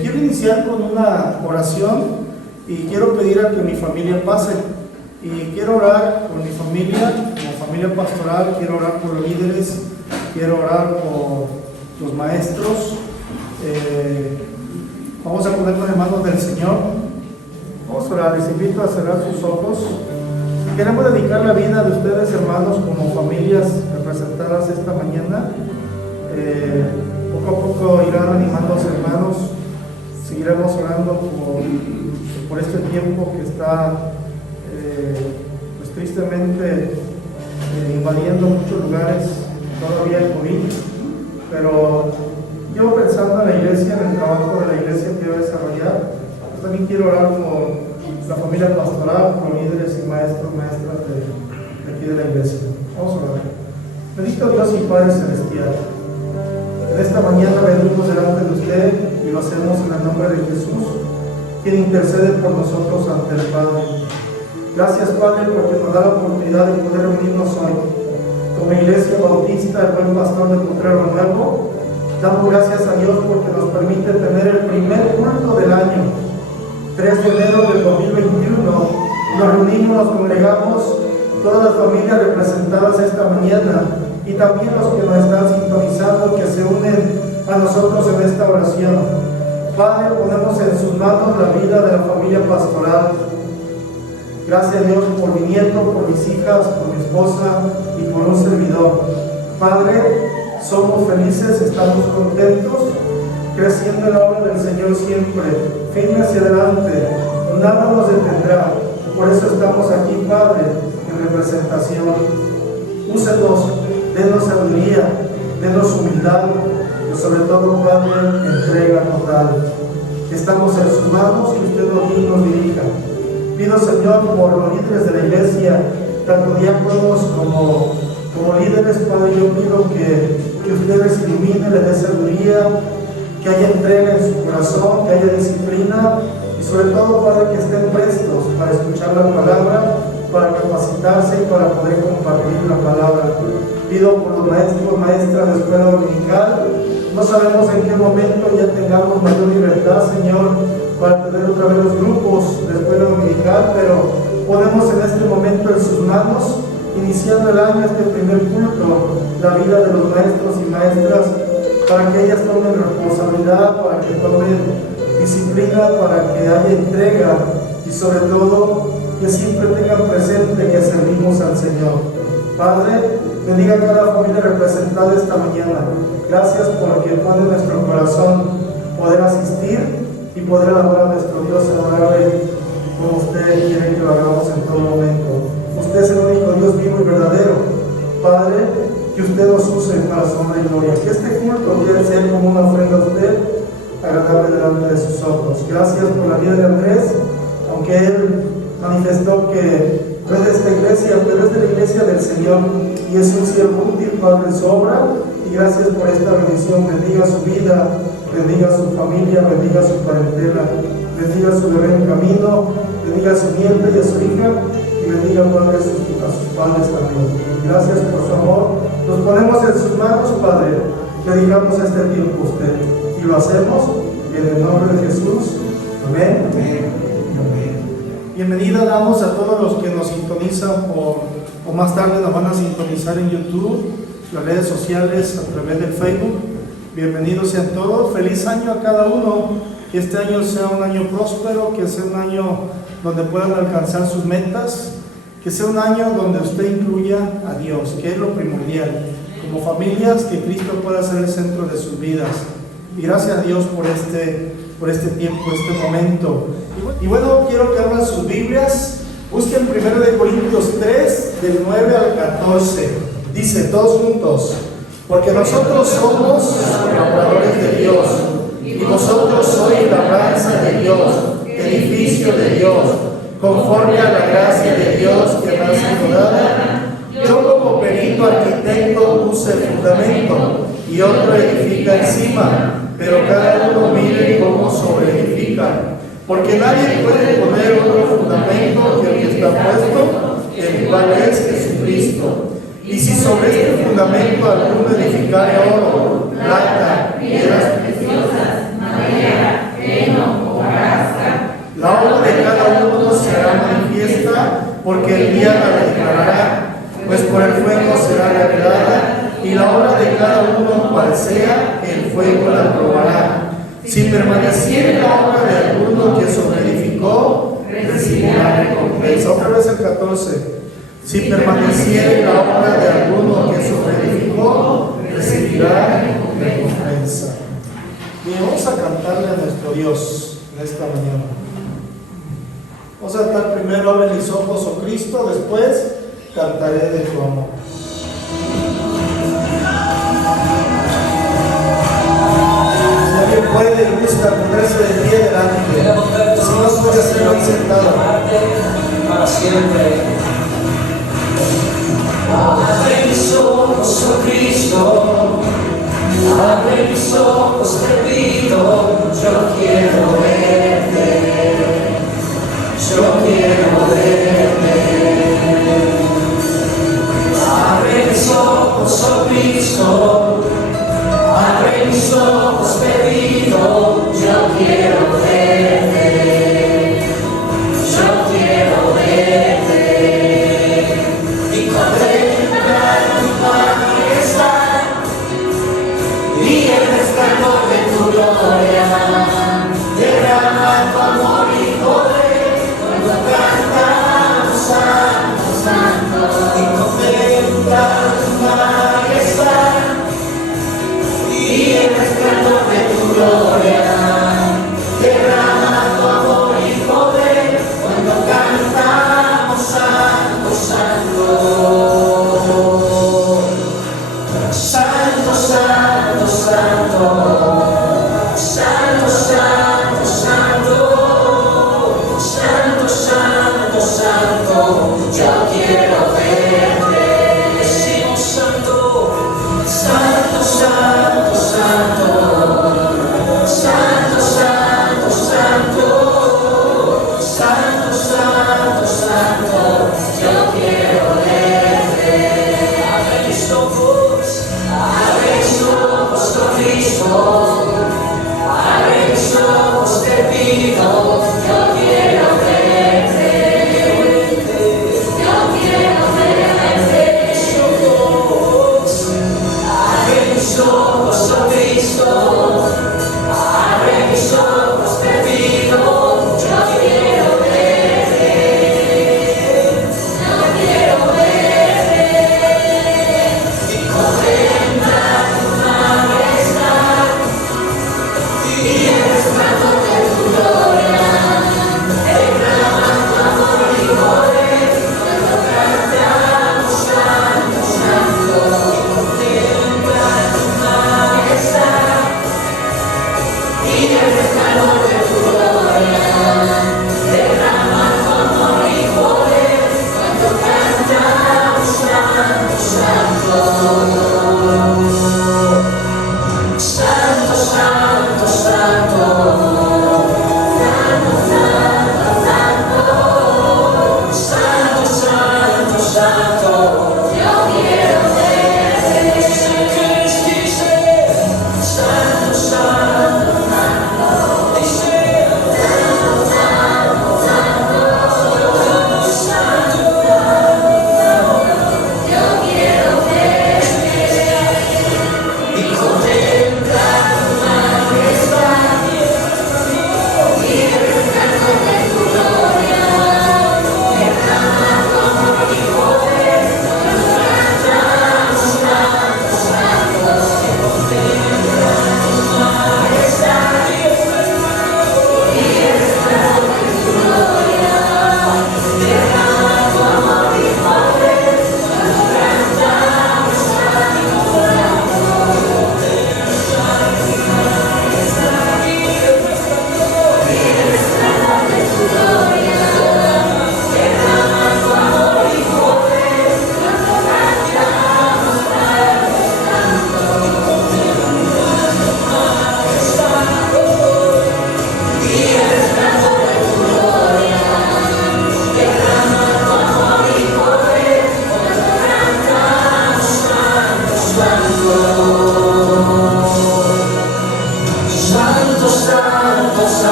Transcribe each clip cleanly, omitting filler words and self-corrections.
Quiero iniciar con una oración y quiero pedir a que mi familia pase. Y quiero orar por mi familia, como familia pastoral, quiero orar por los líderes, quiero orar por los maestros. Vamos a ponernos en manos del Señor. Vamos a orar, les invito a cerrar sus ojos. Queremos dedicar la vida de ustedes, hermanos, como familias representadas esta mañana. Poco a poco irán animando a los hermanos. Seguiremos orando por este tiempo que está pues tristemente invadiendo muchos lugares, todavía el COVID. Pero yo, pensando en la iglesia, en el trabajo de la iglesia que voy a desarrollar, pues también quiero orar por la familia pastoral, por líderes y maestros, maestras de aquí de la iglesia. Vamos a orar. Bendito Dios y Padre Celestial, en esta mañana venimos delante de usted y lo hacemos en el nombre de Jesús, quien intercede por nosotros ante el Padre. Gracias, Padre, porque nos da la oportunidad de poder unirnos hoy como Iglesia Bautista, el Buen Pastor de Potrero Nuevo. Damos gracias a Dios porque nos permite tener el primer culto del año, 3 de enero del 2021. Nos reunimos, nos congregamos, todas las familias representadas esta mañana y también los que nos están sintonizando, que se unen a nosotros en esta oración. Padre, ponemos en sus manos la vida de la familia pastoral. Gracias a Dios por mi nieto, por mis hijas, por mi esposa y por un servidor. Padre, somos felices, estamos contentos, creciendo en la obra del Señor siempre, firme hacia adelante, nada nos detendrá. Por eso estamos aquí, Padre, en representación. Úsenos, denos sabiduría, denos humildad, y sobre todo, Padre, entrega total. Estamos en sus manos, que usted nos dirija. Pido, Señor, por los líderes de la iglesia, tanto diáconos como líderes, Padre, yo pido que ustedes iluminen, les dé sabiduría, que haya entrega en su corazón, que haya disciplina y sobre todo, Padre, que estén prestos para escuchar la palabra, para capacitarse y para poder compartir la palabra. Pido por los maestros, maestras de escuela dominical. No sabemos en qué momento ya tengamos mayor libertad, Señor, para tener otra vez los grupos de escuela dominical, pero ponemos en este momento en sus manos, iniciando el año, este primer culto, la vida de los maestros y maestras, para que ellas tomen responsabilidad, para que tomen disciplina, para que haya entrega y sobre todo que siempre tengan presente que servimos al Señor. Padre, bendiga a cada familia representada esta mañana. Gracias porque pone en nuestro corazón poder asistir y poder alabar a nuestro Dios, adorarle como usted quiere que lo hagamos en todo momento. Usted es el único Dios vivo y verdadero. Padre, que usted nos use para su honra y gloria. Que este culto quiera ser como una ofrenda a usted, agradable delante de sus ojos. Gracias por la vida de Andrés, aunque él manifestó que no es de esta iglesia, pero es de la iglesia del Señor y es un siervo útil, Padre, en su obra. Y gracias por esta bendición. Bendiga su vida, bendiga su familia, bendiga su parentela, bendiga su bebé en camino, bendiga a su nieta y a su hija, y bendiga, Padre, a sus padres también. Gracias por su amor. Nos ponemos en sus manos, Padre, dedicamos este tiempo a usted y lo hacemos en el nombre de Jesús. Amén. Amén. Bienvenida damos a todos los que nos sintonizan o más tarde nos van a sintonizar en YouTube, las redes sociales, a través del Facebook. Bienvenidos sean todos. Feliz año a cada uno. Que este año sea un año próspero, que sea un año donde puedan alcanzar sus metas, que sea un año donde usted incluya a Dios, que es lo primordial. Como familias, que Cristo pueda ser el centro de sus vidas. Y gracias a Dios por este tiempo, este momento. Y bueno, quiero que abran sus Biblias. Busquen 1 Corintios 3, del 9 al 14. Dice, todos juntos: porque nosotros somos colaboradores de Dios, y vosotros sois labranza de Dios, edificio de Dios, conforme a la gracia de Dios que me ha sido dada. Yo como perito arquitecto puse el fundamento, y otro edifica encima, pero cada uno mire cómo sobreedifica. Porque nadie puede poner otro fundamento que el que está puesto, el cual es Jesucristo. Y si sobre este fundamento alguno edificare oro, plata, piedras preciosas, madera, porque el día la declarará, pues por el fuego será revelada, y la obra de cada uno cual sea, el fuego la probará. Si permaneciere la obra de alguno que sobreedificó, recibirá recompensa. Otra vez el 14. Si permaneciere la obra de alguno que sobreedificó, recibirá recompensa. Bien, vamos a cantarle a nuestro Dios en esta mañana. Vamos a cantar primero Abre mis ojos, oh Cristo, después cantaré de tu amor. Si alguien puede y gusta ponerse de pie delante, si no puede hacerlo ahí sentado. Para siempre. Abre mis ojos, oh Cristo, abre mis ojos, te pido, yo quiero verte, yo quiero verte. Abre mis ojos, oh Cristo, abre mis ojos, te pido, yo quiero verte, yo quiero verte. Y contemplar tu majestad y el resplandor de tu gloria, derrama tu amor y poder cuando cantamos santo, santo. Y contemplar tu majestad y el resplandor de tu gloria,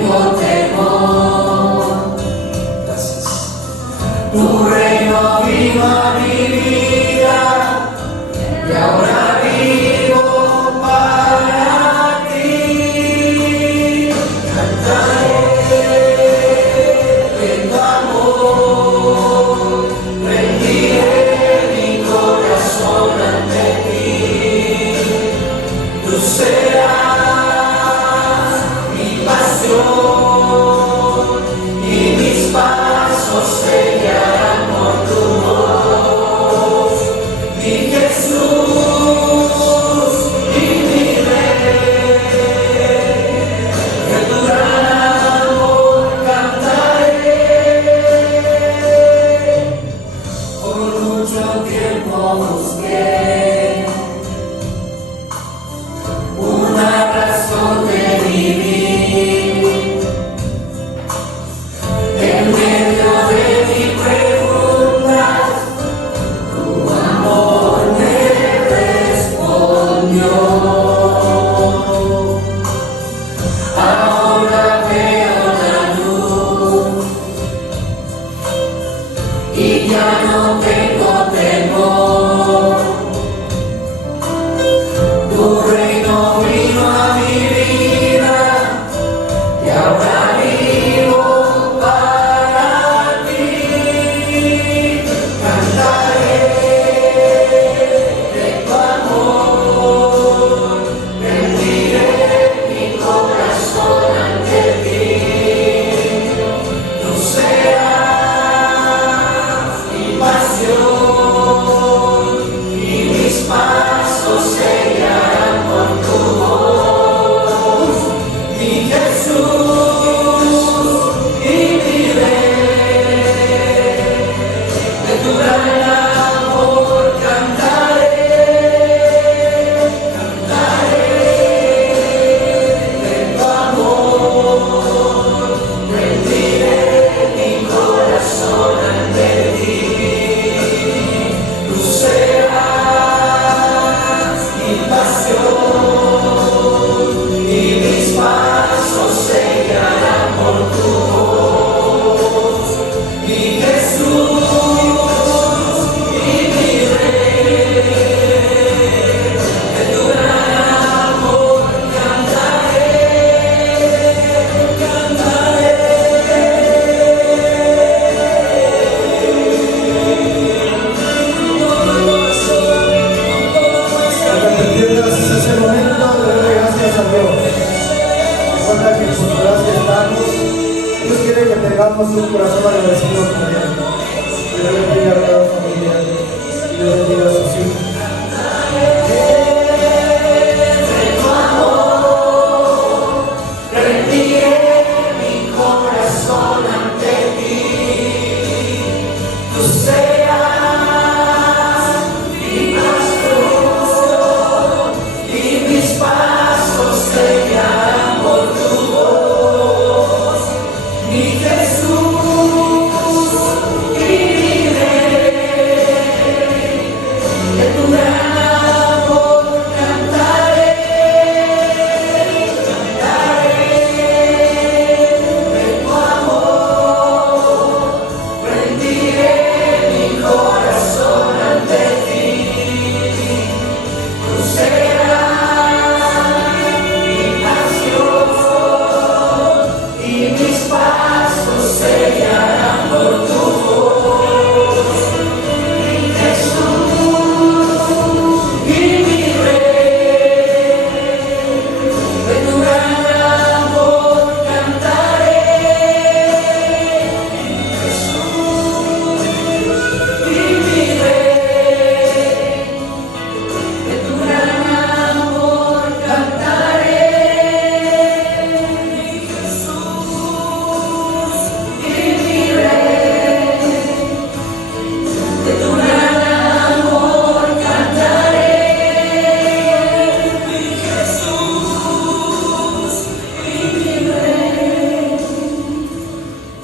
tengo temor. Gracias. Tu reino vino a mi vida y ahora vivo para ti. Cantaré de tu amor, rendiré mi corazón ante ti. Tú serás mi pasión y mis pasos se guiarán por tu voz, mi Jesús y mi Rey. De tu gran amor cantaré. Por mucho tiempo busqué una razón de vivir. En medio de mis preguntas, tu amor me respondió. Ahora veo la luz y ya no tengo temor. Tu reino vino a mi vida y ahora vivo para ti. Cantaré de tu amor, rendiré mi corazón ante ti. Tú serás mi pasión y mis pasos se guiarán por tu voz, mi Jesús y mi Rey. De tu gran amor cantaré, cantaré de tu amor, rendiré mi corazón ante ti. Tú serás mi pasión y mis pasos se guiarán por tu voz, mi Jesús y mi Rey. De tu gran amor cantaré, cantaré. Para que entiendas, es el momento de darle gracias a Dios. Recuerda que por su gracia estamos. Dios quiere que tengamos un corazón agradecido con Él. Que Dios bendiga a cada familia. Que Dios bendiga a sus hijos. De tu amor, rendiré mi corazón ante ti. Tú serás mi pastor y mis pasos se guiarán por tu voz, mi Jesús y mi Rey. De tu gran amor cantaré, cantaré de tu amor, rendiré mi corazón ante ti. Tú serás mi pasión y mis pasos se guiarán por tu voz, mi Jesús y mi Rey. De tu gran amor cantaré, mi Jesús y mi Rey. De tu gran amor cantaré, mi Jesús y mi Rey. De tu gran amor cantaré, mi Jesús y mi Rey.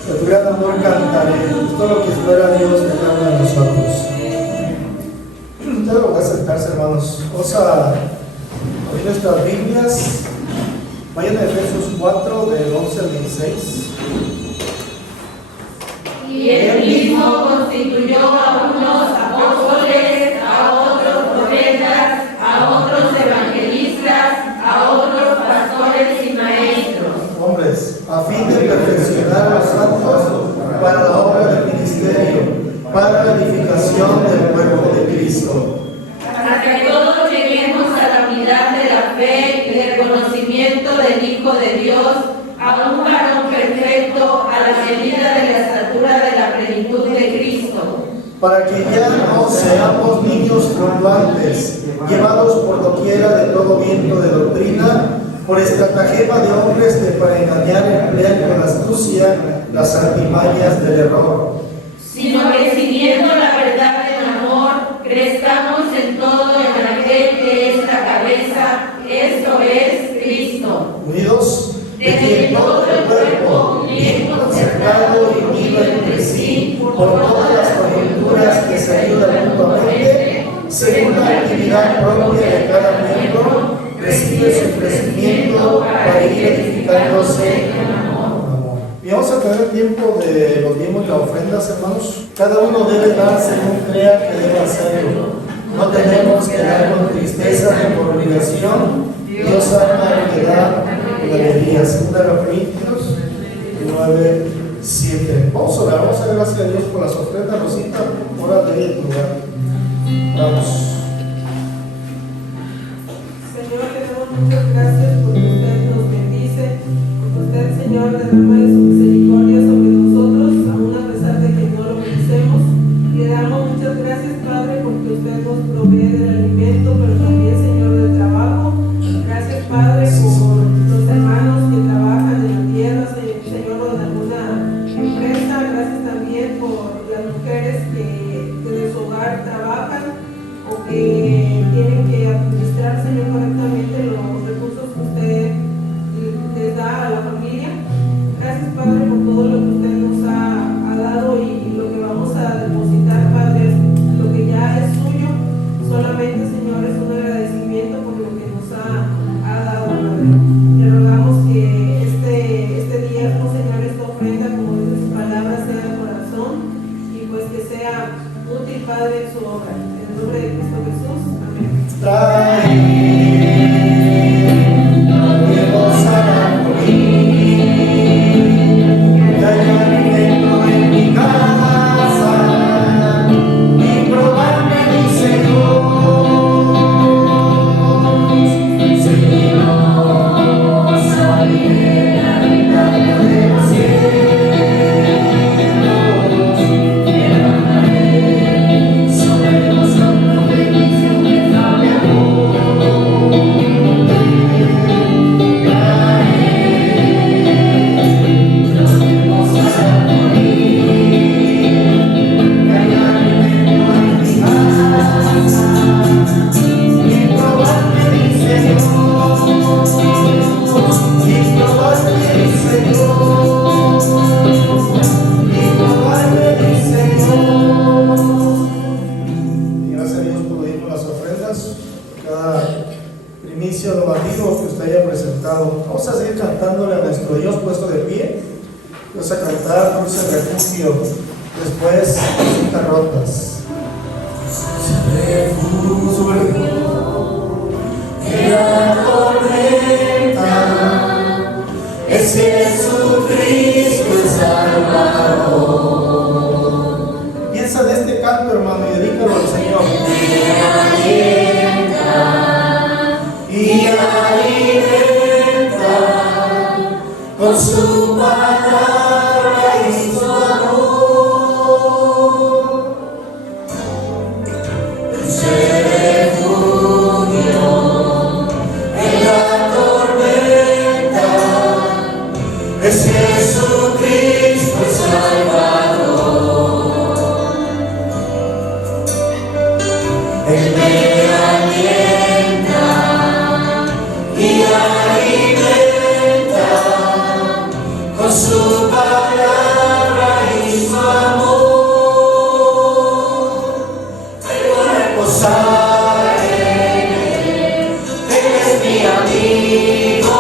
De tu gran amor cantaré. Es todo lo que espera Dios de cada uno de nosotros. Ustedes lo voy a sentarse, hermanos. Vamos a abrir nuestras Biblias Vayan a Efesios 4, del 11 al 16. Y él mismo constituyó a unos apóstoles, a otros profetas, a otros evangelistas, a otros pastores y maestros. Hombres, a fin de perfeccionar a los santos para la obra del ministerio, para la edificación del cuerpo de Cristo. Para que todos lleguemos a la unidad de la fe y del conocimiento del Hijo de Dios, a un varón perfecto, a la medida de la estatura de la plenitud de Cristo. Para que ya no seamos niños fluctuantes, llevados por doquiera de todo viento de doctrina, por estratagema de hombres que para engañar emplean con astucia las artimañas del error. Sino que siguiendo la verdad en amor, crezcamos en todo en aquel que es la cabeza, esto es Cristo. Unidos, De quien todo el cuerpo, bien concertado y unido entre sí, por todas las coyunturas que se ayudan mutuamente, según la actividad propia de cada miembro, recibe su crecimiento para ir edificándose en amor. Y vamos a tener tiempo de los diezmos y las ofrendas, hermanos. Cada uno debe dar según crea que debe hacerlo. No tenemos que dar con tristeza ni por obligación. Dios ama al que da con alegría. Segunda de Corintios 9, 7. Vamos a orar, vamos a dar gracias a Dios por las ofrendas. Rosita, hora de ir a lugar. Vamos. Señor, te damos muchas gracias porque usted nos bendice, porque usted, Señor, derrama de su misericordia sobre nosotros, aún a pesar de que no lo merecemos. Y le damos muchas gracias, Padre, porque usted nos provee del alimento, pero también, Señor, del trabajo. Gracias, Padre, por los hermanos que trabajan en la tierra, Señor, o en alguna empresa. Gracias también por las mujeres que de su hogar trabajan o que tienen que administrar, Señor, correctamente los recursos que usted les da a la familia. Gracias, Padre, por todo lo que usted nos ha dado y lo que vamos a depositar, Padre, lo que ya es suyo. Solamente, Señor, es un agradecimiento por lo que nos ha dado, Padre. Le rogamos que este diezmo, Señor, esta ofrenda, como dice su palabra, sea de corazón y pues que sea útil, Padre, en su obra. En el nombre de Cristo Jesús. Amén. Vamos a seguir cantándole a nuestro Dios puesto de pie. Vamos a cantar Dulce Refugio. Después, Rotas. Refugio en la tormenta, es Jesucristo el Salvador. Piensa de este canto, hermano, y dedícalo al Señor. Y alimenta con su palabra y su amor. Dulce refugio en la tormenta, es Jesucristo el Salvador. Él me alienta y alimenta con su palabra y su amor. Vengo a reposar en él, él es mi amigo.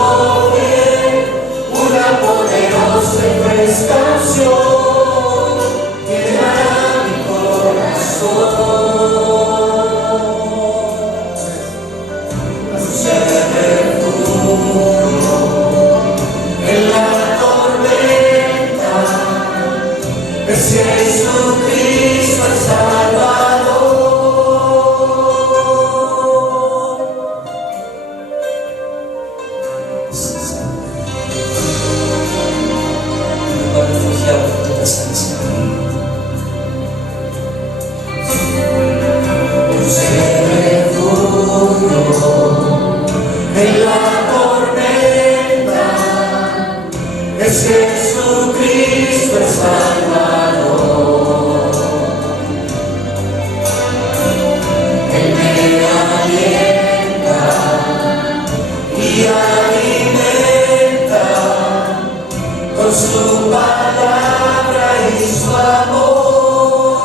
su palabra y su amor.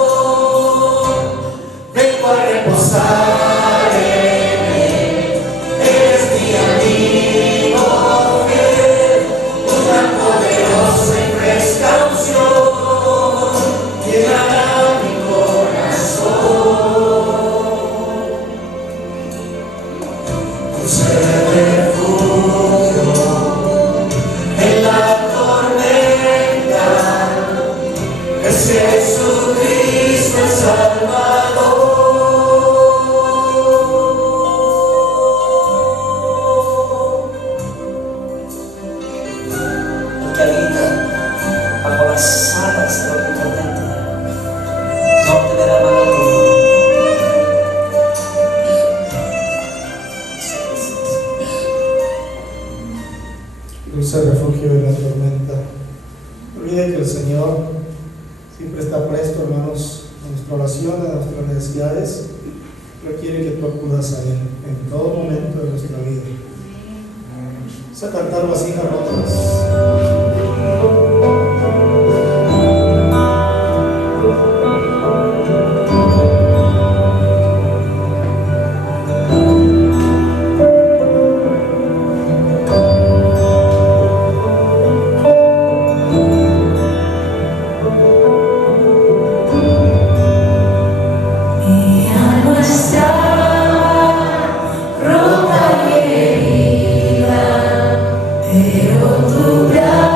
Vengo a reposar en él. Eres mi amigo fiel, una poderosa y fresca unción llenará mi corazón. Dulce refugio en la tormenta, es Jesucristo el Salvador. Que habita bajo las alas del Omnipotente, no temerá mal alguno. Dulce refugio en la tormenta. No olvide que el Señor siempre está presto, hermanos, a nuestra oración, a nuestras necesidades. Requiere que tú acudas a Él en todo momento de nuestra vida. Vamos a cantar vasijas rotas. Mi alma está rota y herida, pero tu gracia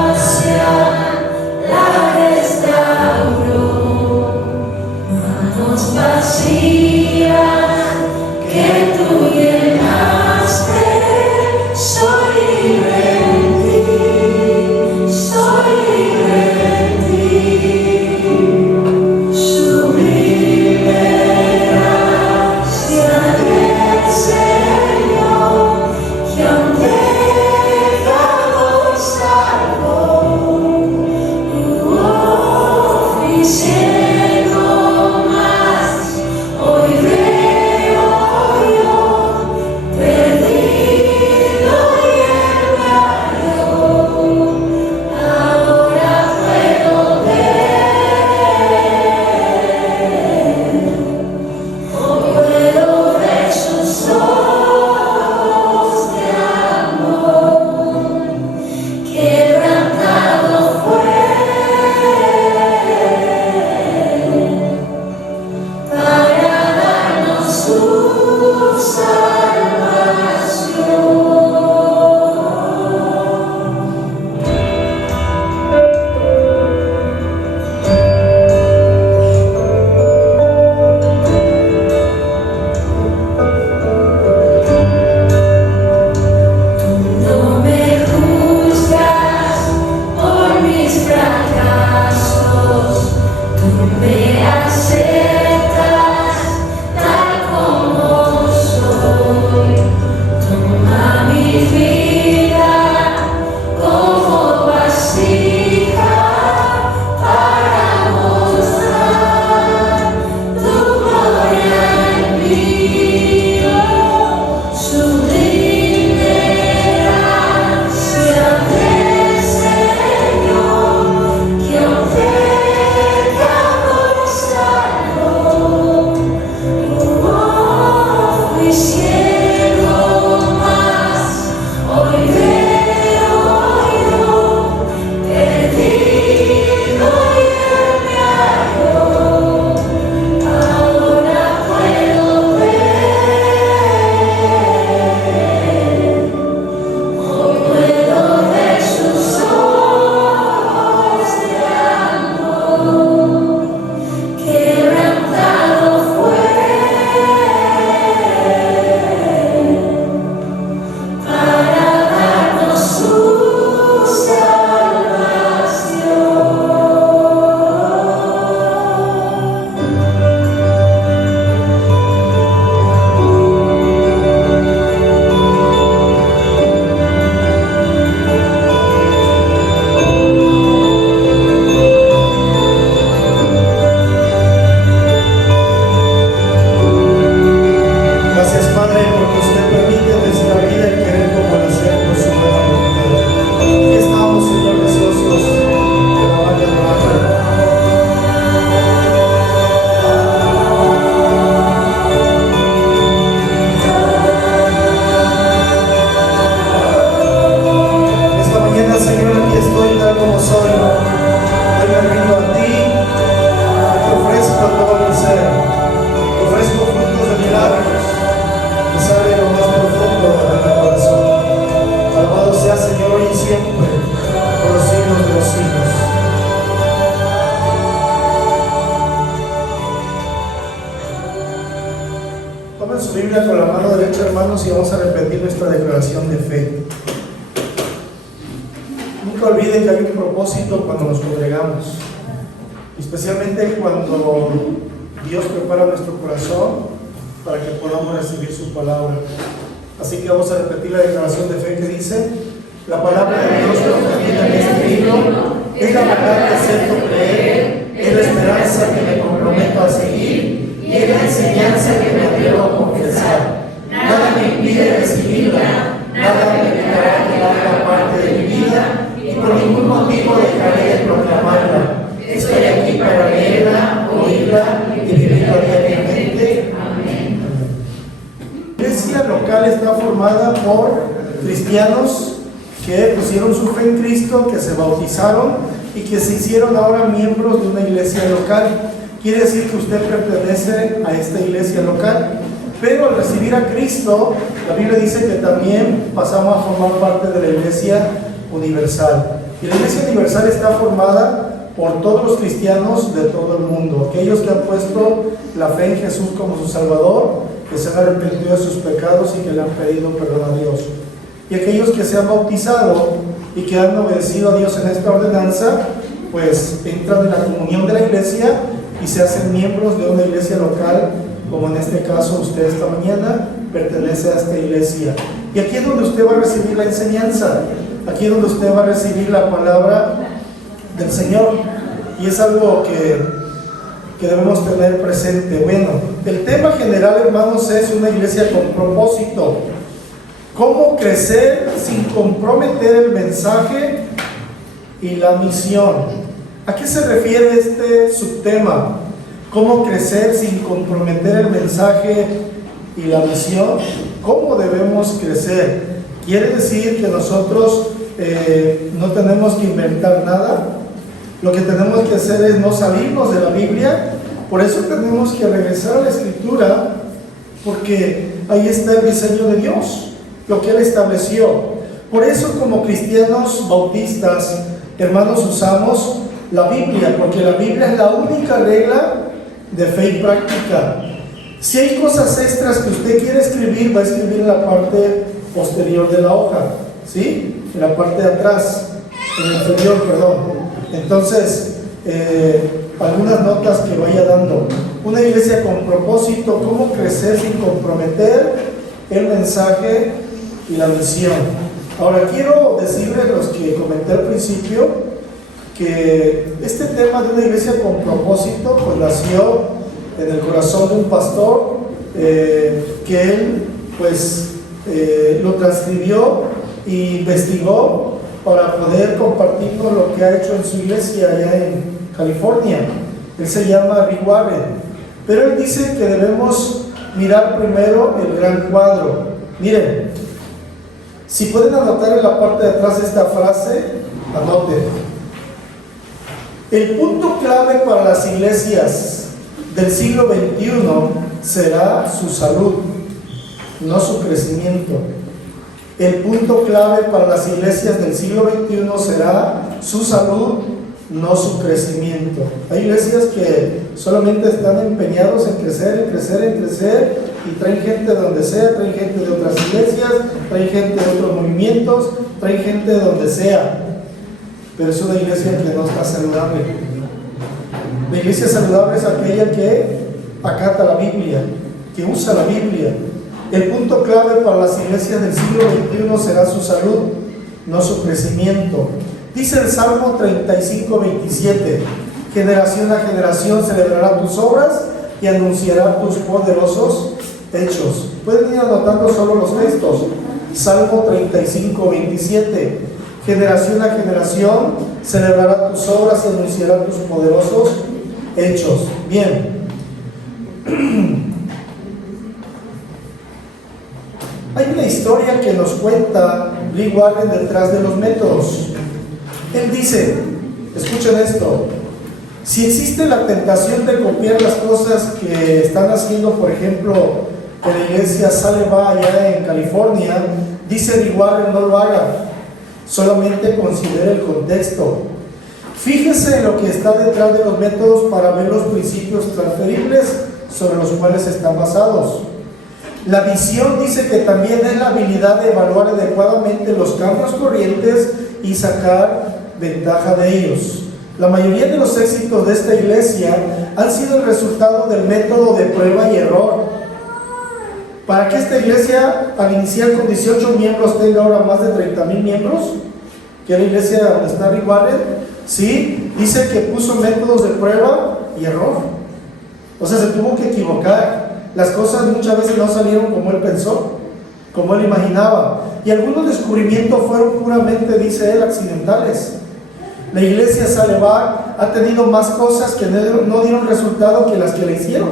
con la mano derecha, hermanos, y vamos a repetir nuestra declaración de fe. Nunca olviden que hay un propósito cuando nos congregamos, especialmente cuando Dios prepara nuestro corazón para que podamos recibir su palabra. Así que vamos a repetir la declaración de fe que dice: la palabra de Dios contenida en este libro es la verdad que acepto creer, es la esperanza que me comprometo a seguir y es la enseñanza que me atrevo a confesar. Nada me impide recibirla, nada me dejará que haga parte de mi vida y por ningún motivo dejaré de proclamarla. Estoy aquí para leerla, oírla y vivirla diariamente. Amén. La iglesia local está formada por cristianos que pusieron su fe en Cristo, que se bautizaron y que se hicieron ahora miembros de una iglesia local. Quiere decir que usted pertenece a esta iglesia local, pero al recibir a Cristo, la Biblia dice que también pasamos a formar parte de la iglesia universal. Y la iglesia universal está formada por todos los cristianos de todo el mundo, aquellos que han puesto la fe en Jesús como su Salvador, que se han arrepentido de sus pecados y que le han pedido perdón a Dios. Y aquellos que se han bautizado y que han obedecido a Dios en esta ordenanza, pues entran en la comunión de la iglesia y se hacen miembros de una iglesia local, como en este caso usted esta mañana pertenece a esta iglesia. Y aquí es donde usted va a recibir la enseñanza, aquí es donde usted va a recibir la palabra del Señor, y es algo que debemos tener presente. Bueno, el tema general, hermanos, es una iglesia con propósito. ¿Cómo crecer sin comprometer el mensaje y la misión? ¿A qué se refiere este subtema? ¿Cómo crecer sin comprometer el mensaje y la misión? ¿Cómo debemos crecer? Quiere decir que nosotros no tenemos que inventar nada. Lo que tenemos que hacer es no salirnos de la Biblia. Por eso tenemos que regresar a la Escritura, porque ahí está el diseño de Dios, lo que Él estableció. Por eso, como cristianos bautistas, hermanos, usamos la Biblia, porque la Biblia es la única regla de fe y práctica. Si hay cosas extras que usted quiere escribir, va a escribir en la parte posterior de la hoja, ¿sí? En la parte de atrás, en el inferior, perdón. Entonces, algunas notas que vaya dando. Una iglesia con propósito: cómo crecer sin comprometer el mensaje y la misión. Ahora quiero decirles, los que comenté al principio, que este tema de una iglesia con propósito pues nació en el corazón de un pastor, que él pues lo transcribió e investigó para poder compartirnos lo que ha hecho en su iglesia allá en California. Él se llama Rick Warren, pero él dice que debemos mirar primero el gran cuadro. Miren, si pueden anotar en la parte de atrás esta frase, anoten. El punto clave para las iglesias del siglo XXI será su salud, no su crecimiento. El punto clave para las iglesias del siglo XXI será su salud, no su crecimiento. Hay iglesias que solamente están empeñados en crecer, en crecer, en crecer, y traen gente de donde sea, traen gente de otras iglesias, traen gente de otros movimientos, traen gente de donde sea, pero es una iglesia que no está saludable. La iglesia saludable es aquella que acata la Biblia, que usa la Biblia. El punto clave para las iglesias del siglo XXI será su salud, no su crecimiento. Dice el Salmo 35:27: generación a generación celebrará tus obras y anunciará tus poderosos hechos. Pueden ir anotando solo los textos. Salmo 35:27: generación a generación celebrará tus obras y anunciará tus poderosos hechos. Bien. Hay una historia que nos cuenta Rick Warren detrás de los métodos. Él dice, escuchen esto: si existe la tentación de copiar las cosas que están haciendo, por ejemplo, en la iglesia Saleva allá en California, dice Rick Warren, no lo haga, solamente considere el contexto. Fíjese en lo que está detrás de los métodos para ver los principios transferibles sobre los cuales están basados. La visión dice que también es la habilidad de evaluar adecuadamente los cambios corrientes y sacar ventaja de ellos. La mayoría de los éxitos de esta iglesia han sido el resultado del método de prueba y error. Para que esta iglesia, al iniciar con 18 miembros, tenga ahora más de 30,000 miembros, que es la iglesia donde está Rick Warren, ¿sí? Dice que puso métodos de prueba y error. O sea, se tuvo que equivocar. Las cosas muchas veces no salieron como él pensó, como él imaginaba. Y algunos descubrimientos fueron puramente, dice él, accidentales. La iglesia Saddleback ha tenido más cosas que no dieron resultado que las que le hicieron.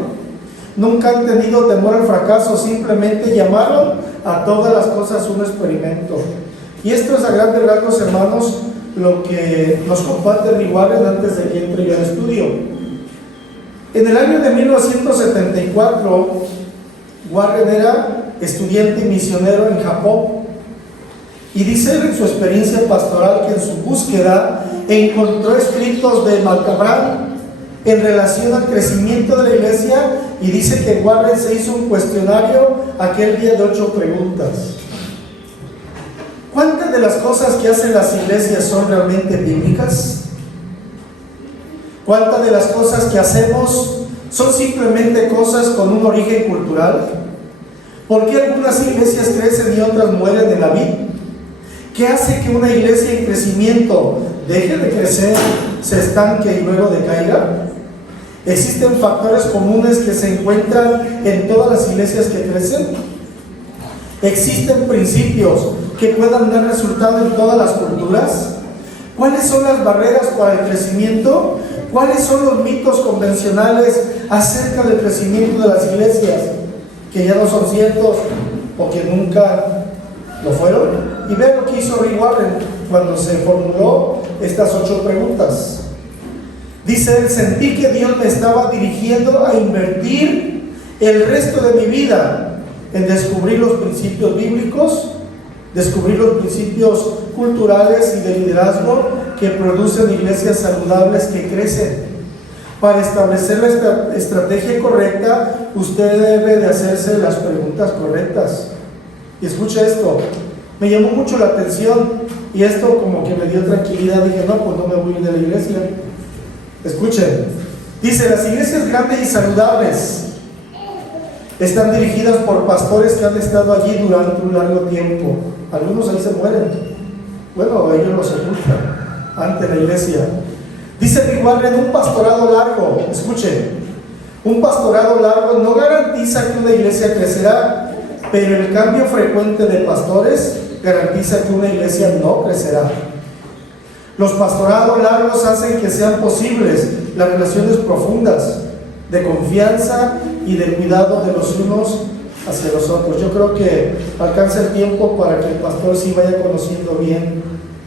Nunca han tenido temor al fracaso, simplemente llamaron a todas las cosas un experimento. Y esto es a grandes rasgos, hermanos, lo que nos comparte Rick Warren antes de que entre yo al estudio. En el año de 1974, Warren era estudiante y misionero en Japón. Y dice en su experiencia pastoral que en su búsqueda encontró escritos de Malcabran en relación al crecimiento de la iglesia, y dice que Warren se hizo un cuestionario aquel día de 8 preguntas. ¿Cuántas de las cosas que hacen las iglesias son realmente bíblicas? ¿Cuántas de las cosas que hacemos son simplemente cosas con un origen cultural? ¿Por qué algunas iglesias crecen y otras mueren en la vida? ¿Qué hace que una iglesia en crecimiento deje de crecer, se estanque y luego decaiga? ¿Existen factores comunes que se encuentran en todas las iglesias que crecen? ¿Existen principios que puedan dar resultado en todas las culturas? ¿Cuáles son las barreras para el crecimiento? ¿Cuáles son los mitos convencionales acerca del crecimiento de las iglesias que ya no son ciertos o que nunca lo fueron? Y vean lo que hizo Rick Warren cuando se formuló estas 8 preguntas. Dice él: sentí que Dios me estaba dirigiendo a invertir el resto de mi vida en descubrir los principios bíblicos, descubrir los principios culturales y de liderazgo que producen iglesias saludables que crecen. Para establecer la estrategia correcta, usted debe de hacerse las preguntas correctas. Y escucha esto, me llamó mucho la atención y esto como que me dio tranquilidad. Dije, no, pues no me voy a ir de la iglesia. Escuchen, dice: las iglesias grandes y saludables están dirigidas por pastores que han estado allí durante un largo tiempo. Algunos ahí se mueren. Bueno, ellos los sepultan ante la iglesia. Dice Rick Warren: un pastorado largo, escuchen, un pastorado largo no garantiza que una iglesia crecerá, pero el cambio frecuente de pastores garantiza que una iglesia no crecerá. Los pastorados largos hacen que sean posibles las relaciones profundas de confianza y de cuidado de los unos hacia los otros. Yo creo que alcanza el tiempo para que el pastor sí vaya conociendo bien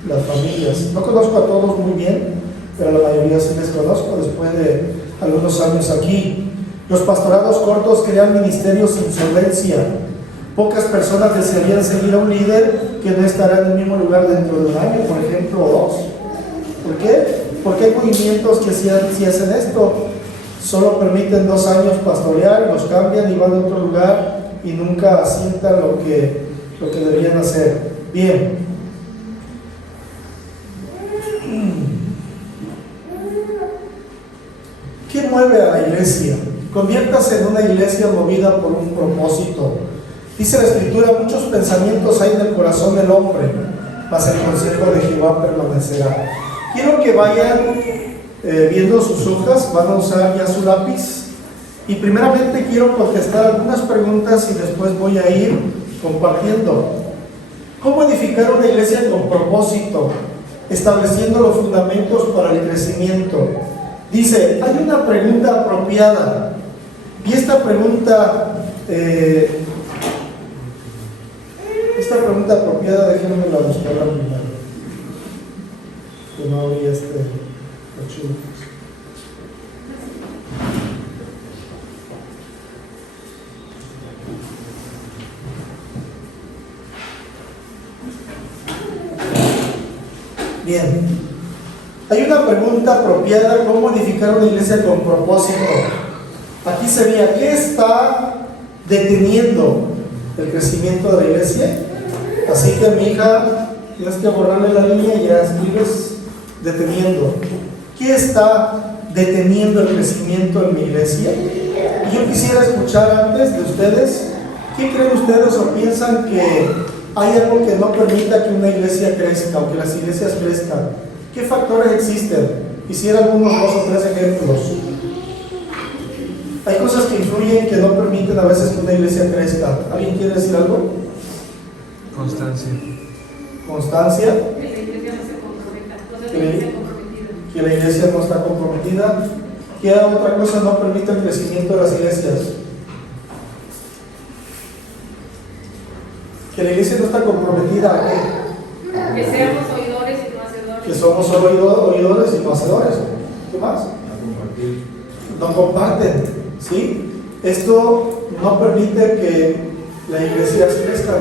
las familias. No conozco a todos muy bien, pero a la mayoría sí les conozco después de algunos años aquí. Los pastorados cortos crean ministerios sin solvencia. Pocas personas desearían seguir a un líder que no estará en el mismo lugar dentro de un año, por ejemplo, o 2. ¿Por qué? Porque hay movimientos que si hacen esto, solo permiten 2 años pastorear, los cambian y van a otro lugar y nunca asientan lo que deberían hacer. Bien. ¿Qué mueve a la iglesia? Conviértase en una iglesia movida por un propósito. Dice la Escritura: muchos pensamientos hay en el corazón del hombre, mas el consejo de Jehová permanecerá. Quiero que vayan viendo sus hojas, van a usar ya su lápiz, y primeramente quiero contestar algunas preguntas y después voy a ir compartiendo. ¿Cómo edificar una iglesia con propósito? Estableciendo los fundamentos para el crecimiento. Dice, hay una pregunta apropiada, y esta pregunta apropiada, déjenme la buscarla primero, que no había archivo. Bien, hay una pregunta apropiada: ¿cómo edificar una iglesia con propósito? Aquí sería: ¿qué está deteniendo el crecimiento de la iglesia. Así que mi hija, tienes que borrarle la línea y ya escribes deteniendo. ¿Qué está deteniendo el crecimiento en mi iglesia? Y yo quisiera escuchar antes de ustedes, ¿qué creen ustedes o piensan que hay algo que no permita que una iglesia crezca o que las iglesias crezcan? ¿Qué factores existen? Quisiera algunos 2 o 3 ejemplos. Hay cosas que influyen que no permiten a veces que una iglesia crezca. ¿Alguien quiere decir algo? Constancia. Constancia. Que la iglesia no se comprometa, no sea una iglesia comprometida. Que la iglesia no está comprometida. ¿Qué otra cosa no permite el crecimiento de las iglesias? Que la iglesia no está comprometida a qué? Que seamos oidores y no hacedores. Que somos solo oidores y no hacedores. ¿Qué más? No comparten, ¿sí? Esto no permite que la iglesia crezca.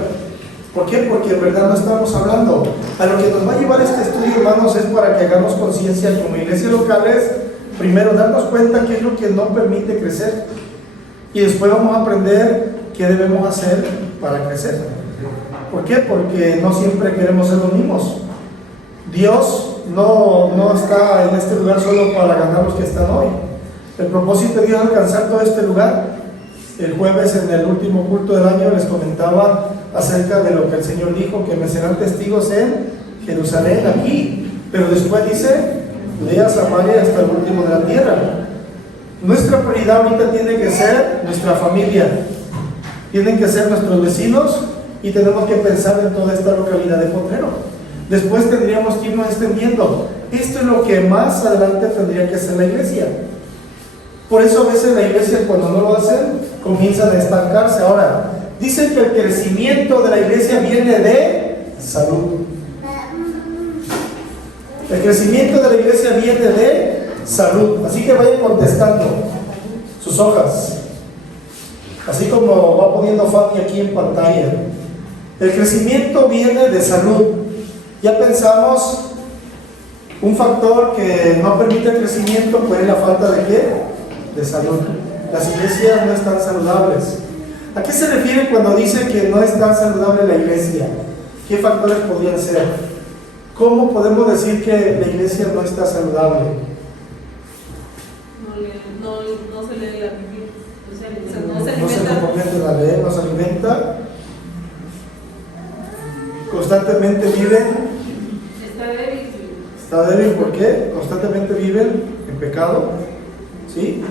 ¿Por qué? Porque en verdad no estamos hablando. A lo que nos va a llevar este estudio, hermanos, es para que hagamos conciencia como iglesias locales. Primero, darnos cuenta qué es lo que no permite crecer. Y después vamos a aprender qué debemos hacer para crecer. ¿Por qué? Porque no siempre queremos ser los mismos. Dios no está en este lugar solo para ganar los que están hoy. El propósito de Dios es alcanzar todo este lugar. El jueves en el último culto del año les comentaba acerca de lo que el Señor dijo, que me serán testigos en Jerusalén, aquí, pero después dice, Judea, Samaria, hasta el último de la tierra. Nuestra prioridad ahorita tiene que ser nuestra familia, tienen que ser nuestros vecinos y tenemos que pensar en toda esta localidad de Potrero. Después tendríamos que irnos extendiendo. Esto es lo que más adelante tendría que hacer la iglesia. Por eso a veces la iglesia, cuando no lo hacen, comienzan a estancarse. Ahora, dicen que el crecimiento de la iglesia viene de salud. El crecimiento de la iglesia viene de salud. Así que vayan contestando sus hojas, así como va poniendo Fanny aquí en pantalla. El crecimiento viene de salud. Ya pensamos, un factor que no permite el crecimiento, pues es la falta de ¿qué? De salud. Las iglesias no están saludables. ¿A qué se refiere cuando dice que no está saludable la iglesia? ¿Qué factores podrían ser? ¿Cómo podemos decir que la iglesia no está saludable? No se lee la Biblia. No se compromete a leer, no se alimenta, constantemente viven. Está débil. Está débil, ¿por qué? Constantemente viven en pecado, ¿sí?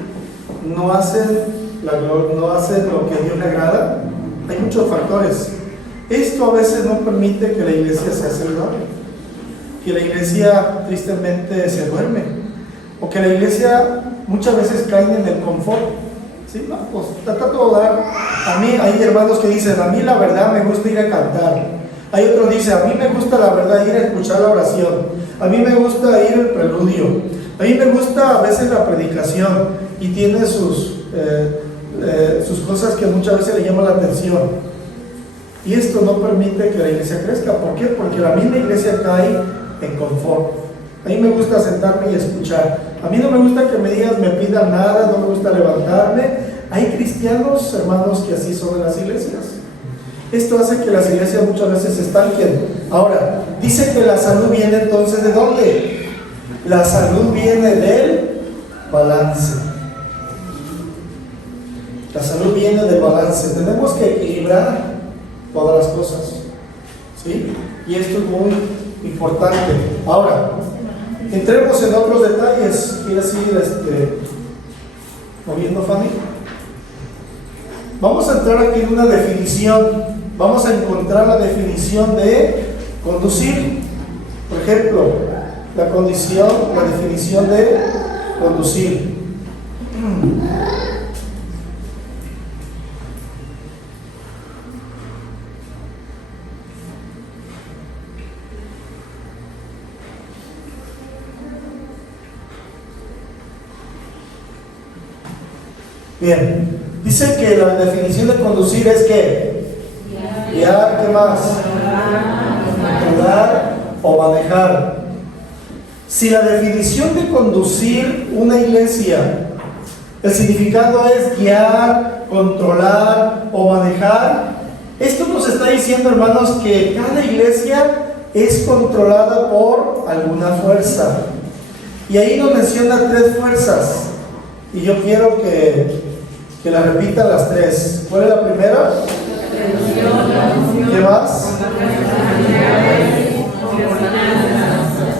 No hacen lo que a Dios le agrada. Hay muchos factores. Esto a veces no permite que la iglesia sea saludable, que la iglesia tristemente se duerme, o que la iglesia muchas veces cae en el confort. ¿Sí? No, pues trata todo dar. A mí hay hermanos que dicen, a mí la verdad me gusta ir a cantar. Hay otros que dicen, a mí me gusta la verdad ir a escuchar la oración. A mí me gusta ir al preludio. A mí me gusta a veces la predicación y tiene sus cosas que muchas veces le llaman la atención. Y esto no permite que la iglesia crezca. ¿Por qué? Porque la misma iglesia cae en confort. A mí me gusta sentarme y escuchar. A mí no me gusta que me digan, me pidan nada, no me gusta levantarme. Hay cristianos, hermanos, que así son en las iglesias. Esto hace que las iglesias muchas veces se estanquen. Ahora, dice que la salud viene entonces ¿de dónde? La salud viene del balance. La salud viene del balance. Tenemos que equilibrar todas las cosas, ¿sí? Y esto es muy importante. Ahora, entremos en otros detalles. ¿Quieres ir moviendo, Fanny? Vamos a entrar aquí en una definición. Vamos a encontrar la definición de conducir. Por ejemplo, la definición de conducir. Bien, dice que la definición de conducir es que guiar, ¿qué más? Controlar o manejar. Si la definición de conducir una iglesia, el significado es guiar, controlar o manejar, Esto nos está diciendo, hermanos, que cada iglesia es controlada por alguna fuerza. Y ahí nos menciona 3 fuerzas. Y yo quiero que la repitan las 3. ¿Cuál es la primera? ¿Qué más?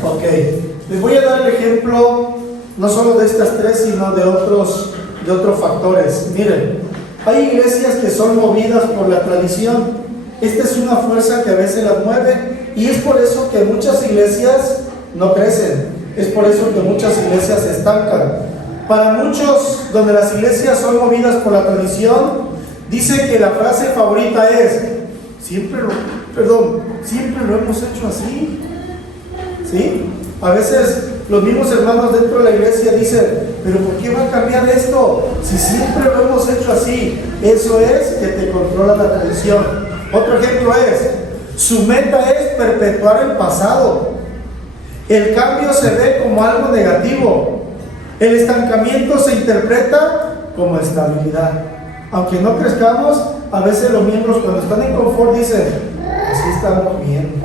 Ok. Les voy a dar el ejemplo no solo de estas 3, sino de otros factores. Miren, hay iglesias que son movidas por la tradición. Esta es una fuerza que a veces las mueve, y es por eso que muchas iglesias no crecen. Es por eso que muchas iglesias se estancan. Para muchos, donde las iglesias son movidas por la tradición, dice que la frase favorita es: siempre lo hemos hecho así. ¿Sí? A veces los mismos hermanos dentro de la iglesia dicen: pero ¿por qué va a cambiar esto? Si siempre lo hemos hecho así. Eso es que te controla la tradición. Otro ejemplo es: su meta es perpetuar el pasado. El cambio se ve como algo negativo. El estancamiento se interpreta como estabilidad. Aunque no crezcamos, a veces los miembros, cuando están en confort, dicen: así estamos bien.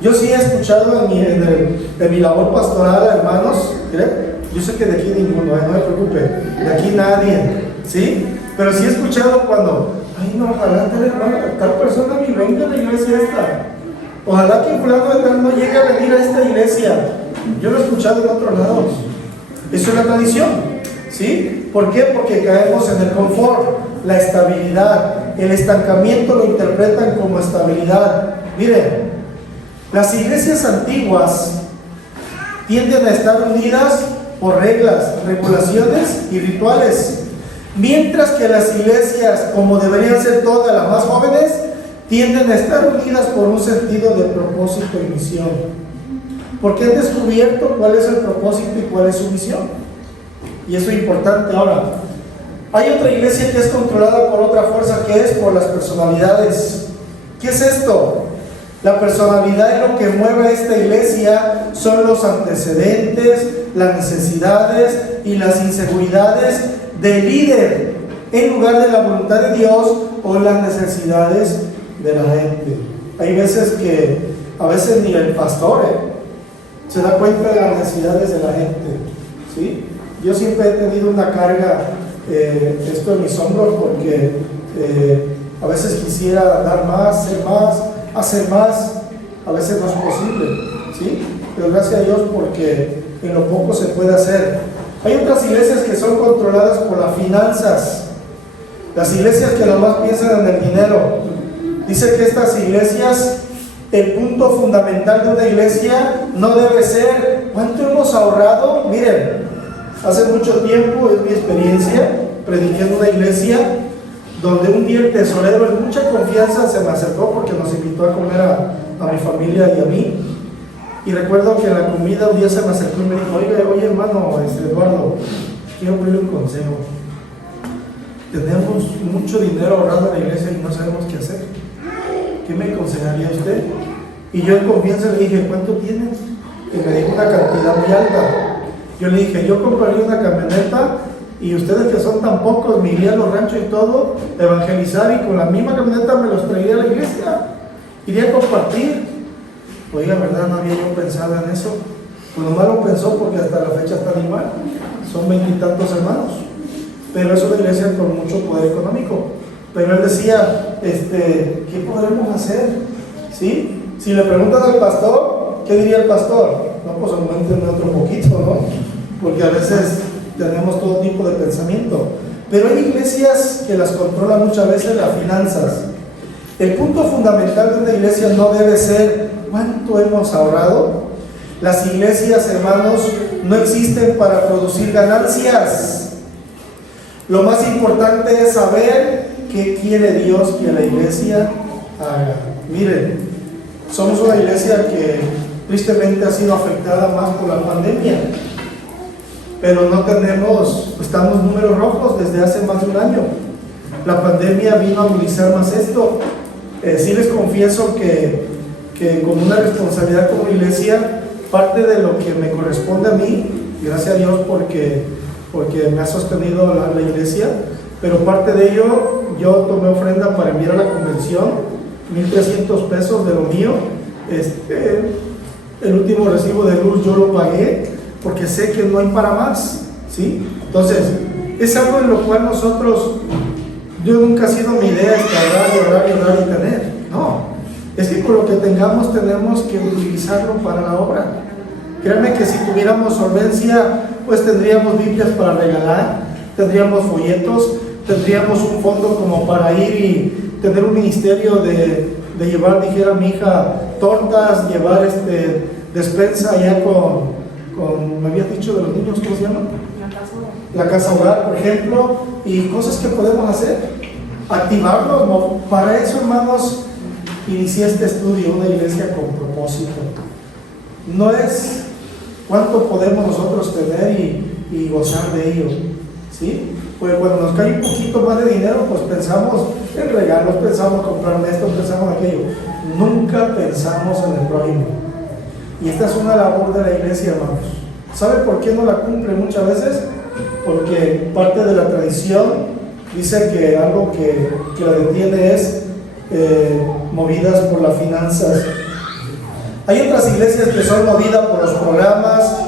Yo sí he escuchado en mi labor pastoral, hermanos, ¿cree? Yo sé que de aquí ninguno, no me preocupe, de aquí nadie, ¿sí? Pero sí he escuchado cuando: ay, no, ojalá tal persona ni venga a la iglesia esta. Ojalá que fulano de tal no llegue a venir a esta iglesia. Yo lo he escuchado en otros lados. Eso es la tradición, ¿sí? ¿Por qué? Porque caemos en el confort, la estabilidad. El estancamiento lo interpretan como estabilidad. Miren, las iglesias antiguas tienden a estar unidas por reglas, regulaciones y rituales, mientras que las iglesias, como deberían ser todas las más jóvenes, tienden a estar unidas por un sentido de propósito y misión, porque han descubierto cuál es el propósito y cuál es su misión. Y eso es importante. Ahora, hay otra iglesia que es controlada por otra fuerza, que es por las personalidades. ¿Qué es esto? La personalidad y lo que mueve a esta iglesia son los antecedentes, las necesidades y las inseguridades del líder, en lugar de la voluntad de Dios o las necesidades de la gente. Hay veces que a veces ni el pastor se da cuenta de las necesidades de la gente, ¿sí? Yo siempre he tenido una carga esto en mis hombros, porque a veces quisiera dar más, hacer más, a veces no es posible, ¿sí? Pero gracias a Dios, porque en lo poco se puede hacer. Hay otras iglesias que son controladas por las finanzas, las iglesias que nomás piensan en el dinero. Dice que estas iglesias, el punto fundamental de una iglesia no debe ser cuánto hemos ahorrado. Miren, hace mucho tiempo, es mi experiencia, prediqué en una iglesia donde un día el tesorero en mucha confianza se me acercó porque nos invitó a comer a mi familia y a mí. Y recuerdo que en la comida un día se me acercó y me dijo: oye hermano Eduardo, quiero pedirle un consejo. Tenemos mucho dinero ahorrado en la iglesia y no sabemos qué hacer. ¿Qué me aconsejaría usted? Y yo en confianza le dije: ¿cuánto tienes? Y me dijo una cantidad muy alta. Yo le dije: yo compraría una camioneta, y ustedes que son tan pocos, me iría a los ranchos y todo, evangelizar, y con la misma camioneta me los traería a la iglesia. Iría a compartir. Oiga, ¿verdad? No había yo pensado en eso. Pues nomás lo pensó porque hasta la fecha está igual. Son 20 y tantos hermanos. Pero es una iglesia con mucho poder económico. Pero él decía, ¿qué podremos hacer? ¿Sí? Si le preguntan al pastor, ¿qué diría el pastor? No, pues aumenten otro poquito, ¿no? Porque a veces tenemos todo tipo de pensamiento. Pero hay iglesias que las controlan muchas veces las finanzas. El punto fundamental de una iglesia no debe ser cuánto hemos ahorrado. Las iglesias, hermanos, no existen para producir ganancias. Lo más importante es saber qué quiere Dios que la iglesia haga. Miren, somos una iglesia que tristemente ha sido afectada más por la pandemia, pero no estamos números rojos desde hace más de un año. La pandemia vino a agudizar más esto. Sí les confieso que como una responsabilidad como iglesia, parte de lo que me corresponde a mí, gracias a Dios porque me ha sostenido la iglesia, pero parte de ello yo tomé ofrenda para enviar a la convención, 1,300 pesos de lo mío. El último recibo de luz yo lo pagué porque sé que no hay para más, ¿sí? Entonces, es algo en lo cual nosotros, yo nunca ha sido mi idea orar y tener, no, es que con lo que tengamos tenemos que utilizarlo para la obra. Créanme que si tuviéramos solvencia, pues tendríamos Biblias para regalar, tendríamos folletos, tendríamos un fondo como para ir y tener un ministerio de llevar, dijera mi hija, tortas, llevar despensa allá con, me habías dicho de los niños, ¿cómo se llama? La casa hogar, por ejemplo, y cosas que podemos hacer, activarlo, ¿no? Para eso, hermanos, inicié este estudio, una iglesia con propósito. No es cuánto podemos nosotros tener y gozar de ello, ¿sí? Pues cuando nos cae un poquito más de dinero, pues pensamos en regalos, pensamos en comprar esto, pensamos en aquello. Nunca pensamos en el prójimo. Y esta es una labor de la iglesia, hermanos. ¿Sabe por qué no la cumple muchas veces? Porque parte de la tradición dice que algo que la detiene es movidas por las finanzas. Hay otras iglesias que son movidas por los programas,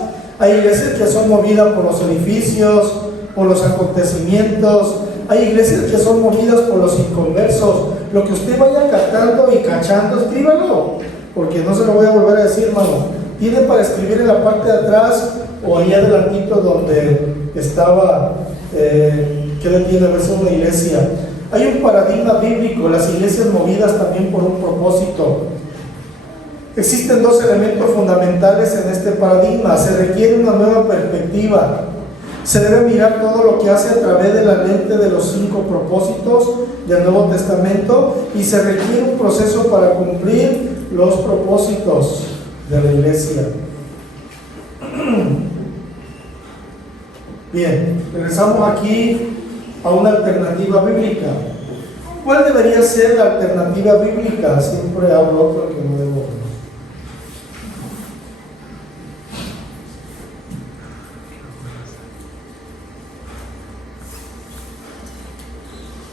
hay iglesias que son movidas por los edificios, por los acontecimientos, hay iglesias que son movidas por los inconversos. Lo que usted vaya captando y cachando, escríbalo, porque no se lo voy a volver a decir, hermano. Tiene para escribir en la parte de atrás o ahí adelantito donde estaba, que detiene a veces una iglesia. Hay un paradigma bíblico, las iglesias movidas también por un propósito. Existen dos elementos fundamentales en este paradigma. Se requiere una nueva perspectiva. Se debe mirar todo lo que hace a través de la lente de los 5 propósitos del Nuevo Testamento y se requiere un proceso para cumplir los propósitos de la iglesia. Bien, regresamos aquí a una alternativa bíblica. ¿Cuál debería ser la alternativa bíblica? Siempre hablo otro que no debo.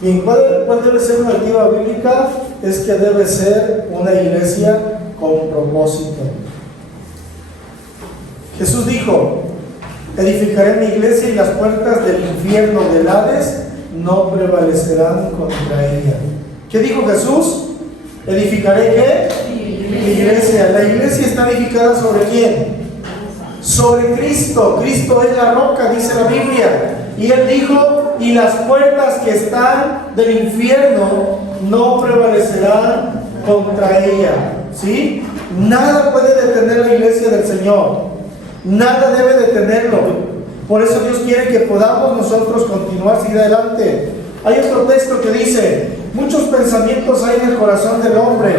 Bien, ¿cuál debe ser una alternativa bíblica? Es que debe ser una iglesia con propósito. Jesús dijo: edificaré mi iglesia y las puertas del infierno del Hades no prevalecerán contra ella. ¿Qué dijo Jesús? ¿Edificaré qué? Mi iglesia. La iglesia está edificada ¿sobre quién? Sobre Cristo. Cristo es la roca, dice la Biblia. Y Él dijo: y las puertas que están del infierno no prevalecerán contra ella. ¿Sí? Nada puede detener la iglesia del Señor. Nada debe detenerlo. Por eso Dios quiere que podamos nosotros continuar, seguir adelante. Hay otro texto que dice: muchos pensamientos hay en el corazón del hombre,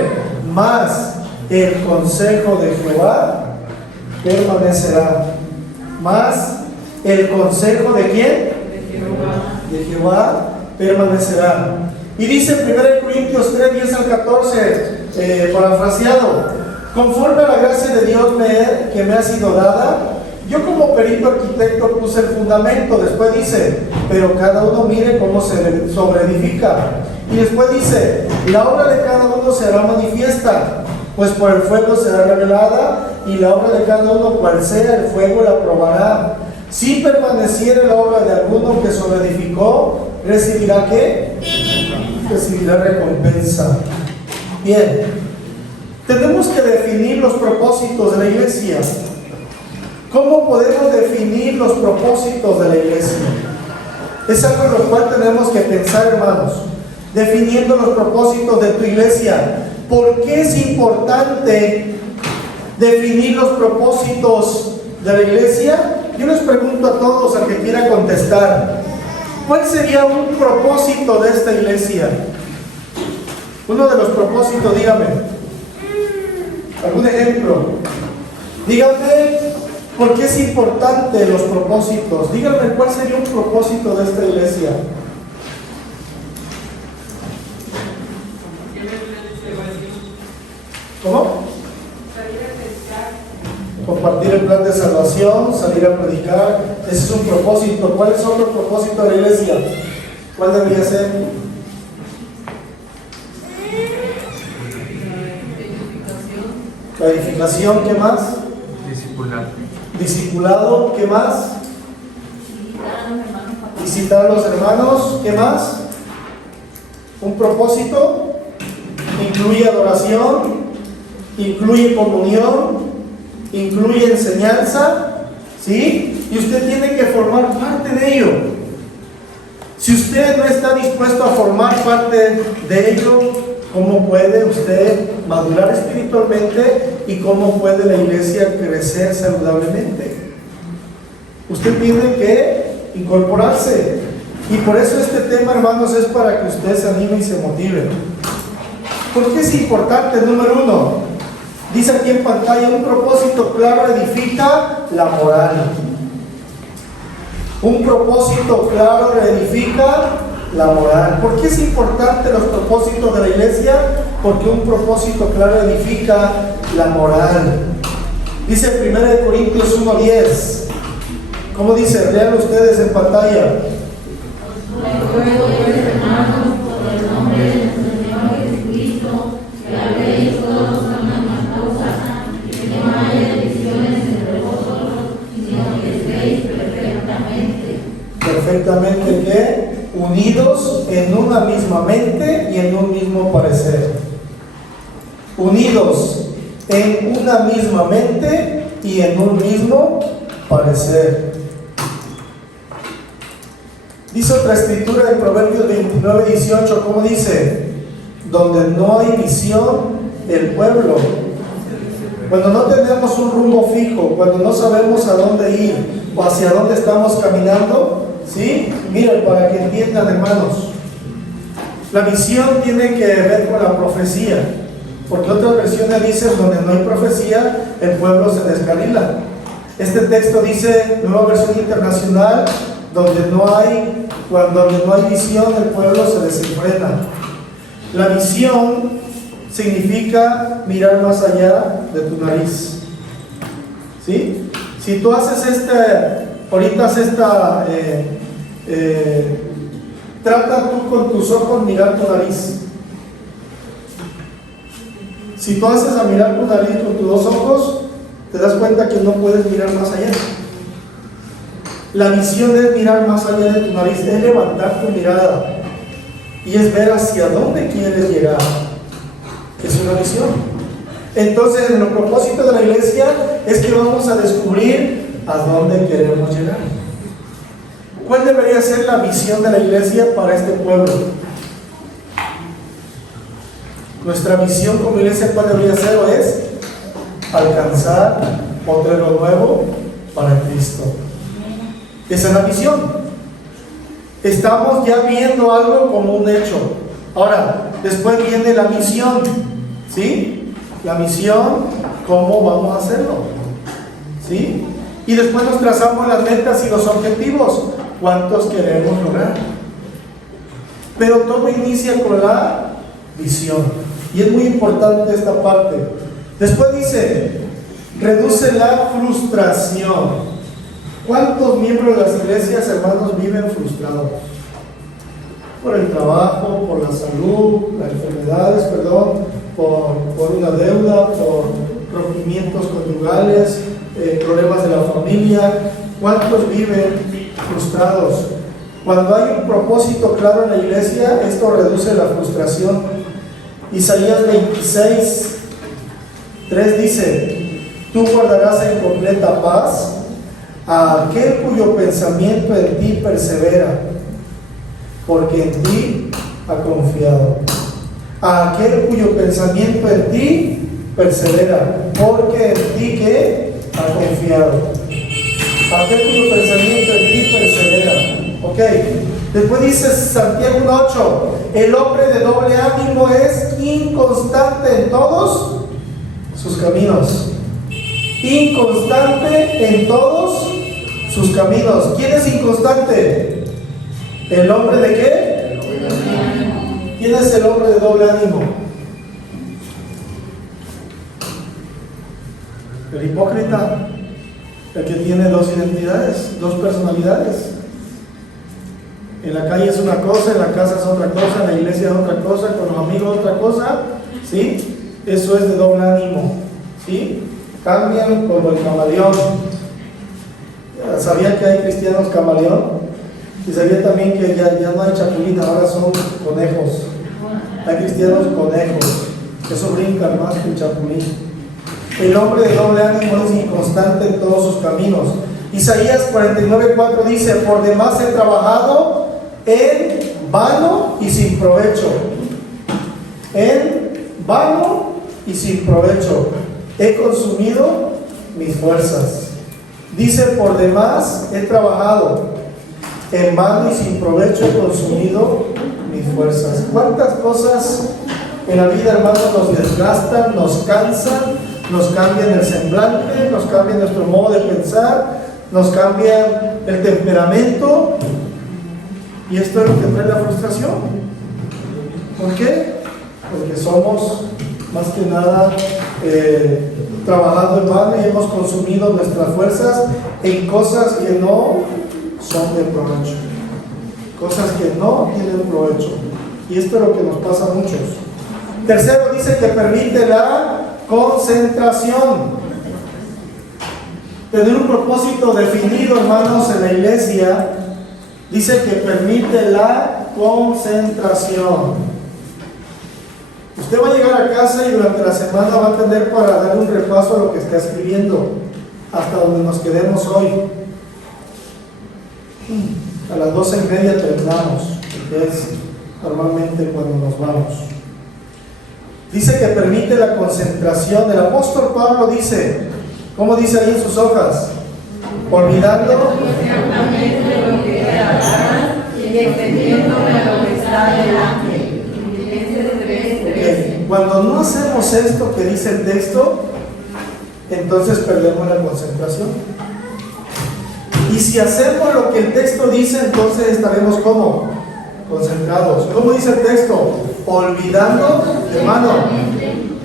mas el consejo de Jehová permanecerá. Mas el consejo de ¿quién? De Jehová permanecerá. Y dice 1 Corintios 3, 10 al 14, parafraseado: conforme a la gracia de Dios que me ha sido dada, yo como perito arquitecto puse el fundamento. Después dice: pero cada uno mire cómo se sobreedifica. Y después dice: la obra de cada uno será manifiesta, pues por el fuego será revelada, y la obra de cada uno, cual sea, el fuego la probará. Si permaneciere la obra de alguno que sobreedificó, ¿recibirá qué? Recibirá recompensa. Bien, tenemos que definir los propósitos de la iglesia. ¿Cómo podemos definir los propósitos de la iglesia? Es algo en lo cual tenemos que pensar, hermanos. Definiendo los propósitos de tu iglesia. ¿Por qué es importante definir los propósitos de la iglesia? Yo les pregunto a todos, al que quiera contestar, ¿cuál sería un propósito de esta iglesia? Uno de los propósitos, dígame. ¿Algún ejemplo? Díganme por qué es importante los propósitos. Díganme cuál sería un propósito de esta iglesia. ¿Cómo? Compartir el plan de salvación, salir a predicar. Ese es un propósito. ¿Cuál es otro propósito de la iglesia? ¿Cuál debería ser? La edificación, ¿qué más? Discipular. Discipulado, ¿qué más? Visitar a los hermanos, ¿qué más? Un propósito, incluye adoración, incluye comunión, incluye enseñanza, ¿sí? Y usted tiene que formar parte de ello. Si usted no está dispuesto a formar parte de ello, ¿cómo puede usted madurar espiritualmente y cómo puede la iglesia crecer saludablemente? Usted tiene que incorporarse. Y por eso este tema, hermanos, es para que usted se anime y se motive. ¿Por qué es importante? Número uno, dice aquí en pantalla, un propósito claro edifica la moral. Un propósito claro reedifica la moral. ¿Por qué es importante los propósitos de la iglesia? Porque un propósito claro edifica la moral. Dice 1 Corintios 1:10. ¿Cómo dice? Lean ustedes en pantalla. Perfectamente que unidos en una misma mente y en un mismo parecer. Unidos en una misma mente y en un mismo parecer. Dice otra escritura en Proverbios 29:18, ¿cómo dice? Donde no hay visión, el pueblo. Cuando no tenemos un rumbo fijo, cuando no sabemos a dónde ir o hacia dónde estamos caminando, ¿sí? Miren, para que entiendan, hermanos, la visión tiene que ver con la profecía, porque otras versiones dicen donde no hay profecía, el pueblo se descarrila. Este texto dice, Nueva Versión Internacional, donde no hay visión, el pueblo se desenfrena. La visión significa mirar más allá de tu nariz, ¿sí? Si tú haces trata tú con tus ojos mirar tu nariz. Si tú haces a mirar tu nariz con tus dos ojos, te das cuenta que no puedes mirar más allá. La visión es mirar más allá de tu nariz, es levantar tu mirada y es ver hacia dónde quieres llegar. Es una visión. Entonces, el propósito de la iglesia es que vamos a descubrir a dónde queremos llegar. ¿Cuál debería ser la visión de la iglesia para este pueblo? Nuestra visión como iglesia, ¿cuál debería ser o es? Alcanzar potrero nuevo para Cristo. Esa es la visión. Estamos ya viendo algo como un hecho. Ahora, después viene la misión, ¿sí? La misión, ¿cómo vamos a hacerlo? ¿Sí? Y después nos trazamos las metas y los objetivos. ¿Cuántos queremos lograr? Pero todo inicia con la visión. Y es muy importante esta parte. Después dice, reduce la frustración. ¿Cuántos miembros de las iglesias, hermanos, viven frustrados? Por el trabajo, por la salud, las enfermedades, por una deuda, por rompimientos conyugales, problemas de la familia. ¿Cuántos viven frustrados? Cuando hay un propósito claro en la iglesia, esto reduce la frustración. Isaías 26:3 dice, tú guardarás en completa paz a aquel cuyo pensamiento en ti persevera, porque en ti ha confiado. A aquel cuyo pensamiento en ti persevera, porque en ti ¿qué? Ha confiado. Aquel cuyo pensamiento en ti persevera. Ok. Después dice Santiago 1:8, el hombre de doble ánimo es inconstante en todos sus caminos. Inconstante en todos sus caminos. ¿Quién es inconstante? ¿El hombre de qué? ¿Quién es el hombre de doble ánimo? El hipócrita, el que tiene dos identidades, dos personalidades. En la calle es una cosa, en la casa es otra cosa, en la iglesia es otra cosa, con los amigos otra cosa, ¿sí? Eso es de doble ánimo, ¿sí? Cambian como el camaleón. ¿Sabía que hay cristianos camaleón? Y sabía también que ya no hay chapulín, ahora son conejos. Hay cristianos conejos, que eso brincan más que el chapulín. El hombre de doble ánimo es inconstante en todos sus caminos. Isaías 49:4 dice: por demás he trabajado en vano y sin provecho. En vano y sin provecho. He consumido mis fuerzas. Dice: por demás he trabajado en vano y sin provecho he consumido mis fuerzas. ¿Cuántas cosas en la vida, hermanos, nos desgastan, nos cansan, nos cambian el semblante, nos cambian nuestro modo de pensar, nos cambian el temperamento? Y esto es lo que trae la frustración. ¿Por qué? Porque somos más que nada trabajando en vano y hemos consumido nuestras fuerzas en cosas que no son de provecho, cosas que no tienen provecho. Y esto es lo que nos pasa a muchos. Tercero, dice que permite la concentración. Tener un propósito definido, hermanos, en la iglesia, dice que permite la concentración. Usted va a llegar a casa y durante la semana va a tener para dar un repaso a lo que está escribiendo, hasta donde nos quedemos hoy. A las 12:30 terminamos, que es normalmente cuando nos vamos. Dice que permite la concentración. El apóstol Pablo dice, ¿cómo dice ahí en sus hojas? Olvidando lo que era atrás y extendiéndome a lo que está delante. Cuando no hacemos esto que dice el texto, entonces perdemos la concentración. Y si hacemos lo que el texto dice, entonces estaremos como concentrados. ¿Cómo dice el texto? Olvidando, hermano.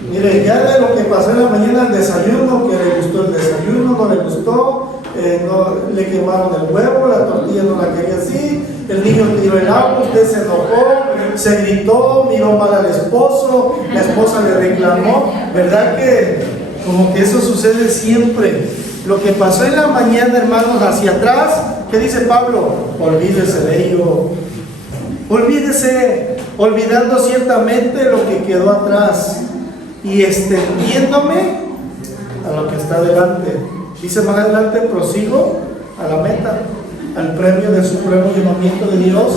Mire, ya de lo que pasó en la mañana, el desayuno, que le gustó el desayuno, no le gustó, no, le quemaron el huevo, la tortilla no la quería así, el niño tiró el agua, usted se enojó, se gritó, miró mal al esposo, la esposa le reclamó. ¿Verdad que como que eso sucede siempre? Lo que pasó en la mañana, hermanos, hacia atrás, ¿qué dice Pablo? Olvídese de ello. Olvídese, olvidando ciertamente lo que quedó atrás y extendiéndome a lo que está delante. Dice más adelante: prosigo a la meta, al premio del supremo llamamiento de Dios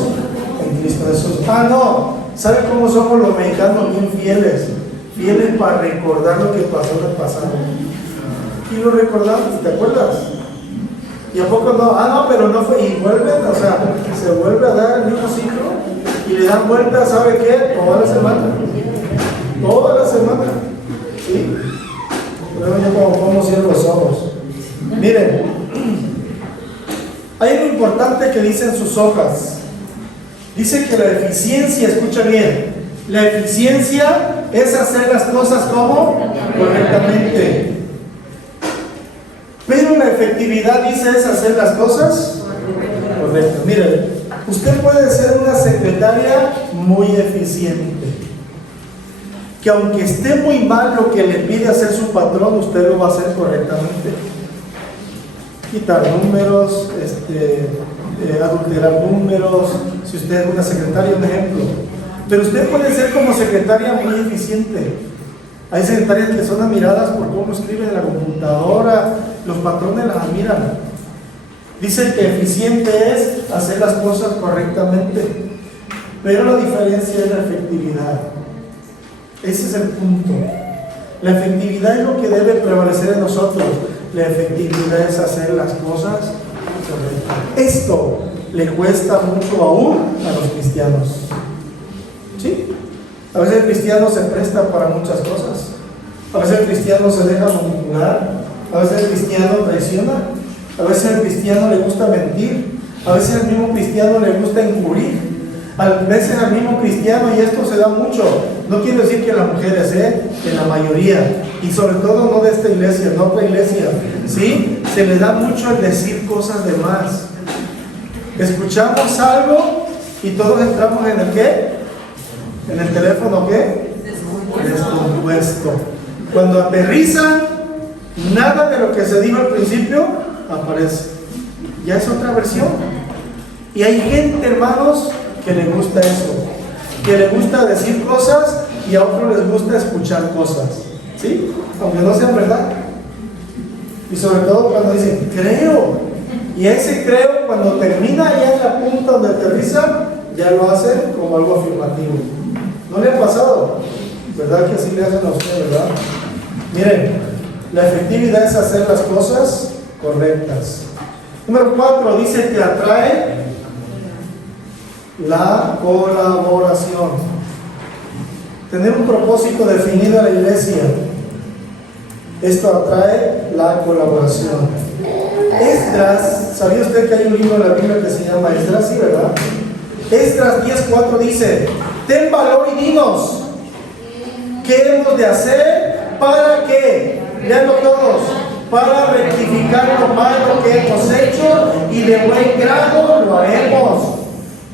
en Cristo Jesús. No, ¿sabe cómo somos los mexicanos? Bien fieles, fieles para recordar lo que pasó en el pasado. Y lo recordamos, ¿te acuerdas? Y a poco no, no, pero no fue, y vuelven, o sea, se vuelve a dar el mismo ciclo y le dan vuelta, ¿sabe qué? Toda la semana, ¿sí? Pero yo como cierro los ojos. Miren, hay algo importante que dicen sus hojas. Dice que la eficiencia, escucha bien, la eficiencia es hacer las cosas como correctamente. Pero la efectividad, dice, es hacer las cosas correctas. Miren, usted puede ser una secretaria muy eficiente, que aunque esté muy mal lo que le pide hacer su patrón, usted lo va a hacer correctamente. Quitar números, adulterar números, si usted es una secretaria, un ejemplo. Pero usted puede ser como secretaria muy eficiente. Hay secretarias que son admiradas por cómo escriben en la computadora, los patrones las admiran. Dice que eficiente es hacer las cosas correctamente, pero la diferencia es la efectividad. Ese es el punto. La efectividad es lo que debe prevalecer en nosotros. La efectividad es hacer las cosas correctas. Esto le cuesta mucho aún a los cristianos. ¿Sí? A veces el cristiano se presta para muchas cosas. A veces el cristiano se deja manipular. A veces el cristiano traiciona. A veces al cristiano le gusta mentir. A veces al mismo cristiano le gusta encubrir. A veces al mismo cristiano, y esto se da mucho, no quiero decir que las mujeres, que la mayoría, y sobre todo no de esta iglesia, no otra iglesia, ¿sí? Se les da mucho el decir cosas de más. Escuchamos algo Y todos entramos en el ¿qué? En el teléfono ¿qué? Descompuesto. Cuando aterriza, nada de lo que se dijo al principio aparece. Ya es otra versión. Y hay gente, hermanos, que le gusta eso, que le gusta decir cosas y a otros les gusta escuchar cosas, ¿sí? Aunque no sean verdad. Y sobre todo cuando dicen creo, y ese creo cuando termina ya en la punta donde aterriza, ya lo hacen como algo afirmativo. ¿No le ha pasado? ¿Verdad que así le hacen a usted, verdad? Miren, la efectividad es hacer las cosas correctas. Número 4, dice que atrae la colaboración. Tener un propósito definido en la iglesia, esto atrae la colaboración. Esdras, ¿sabía usted que hay un libro en la Biblia que se llama Esdras? Sí, ¿verdad? Esdras 10:4 dice: ten valor y dinos qué hemos de hacer para que, leanlo todos, para rectificar lo malo que hemos hecho y de buen grado lo haremos.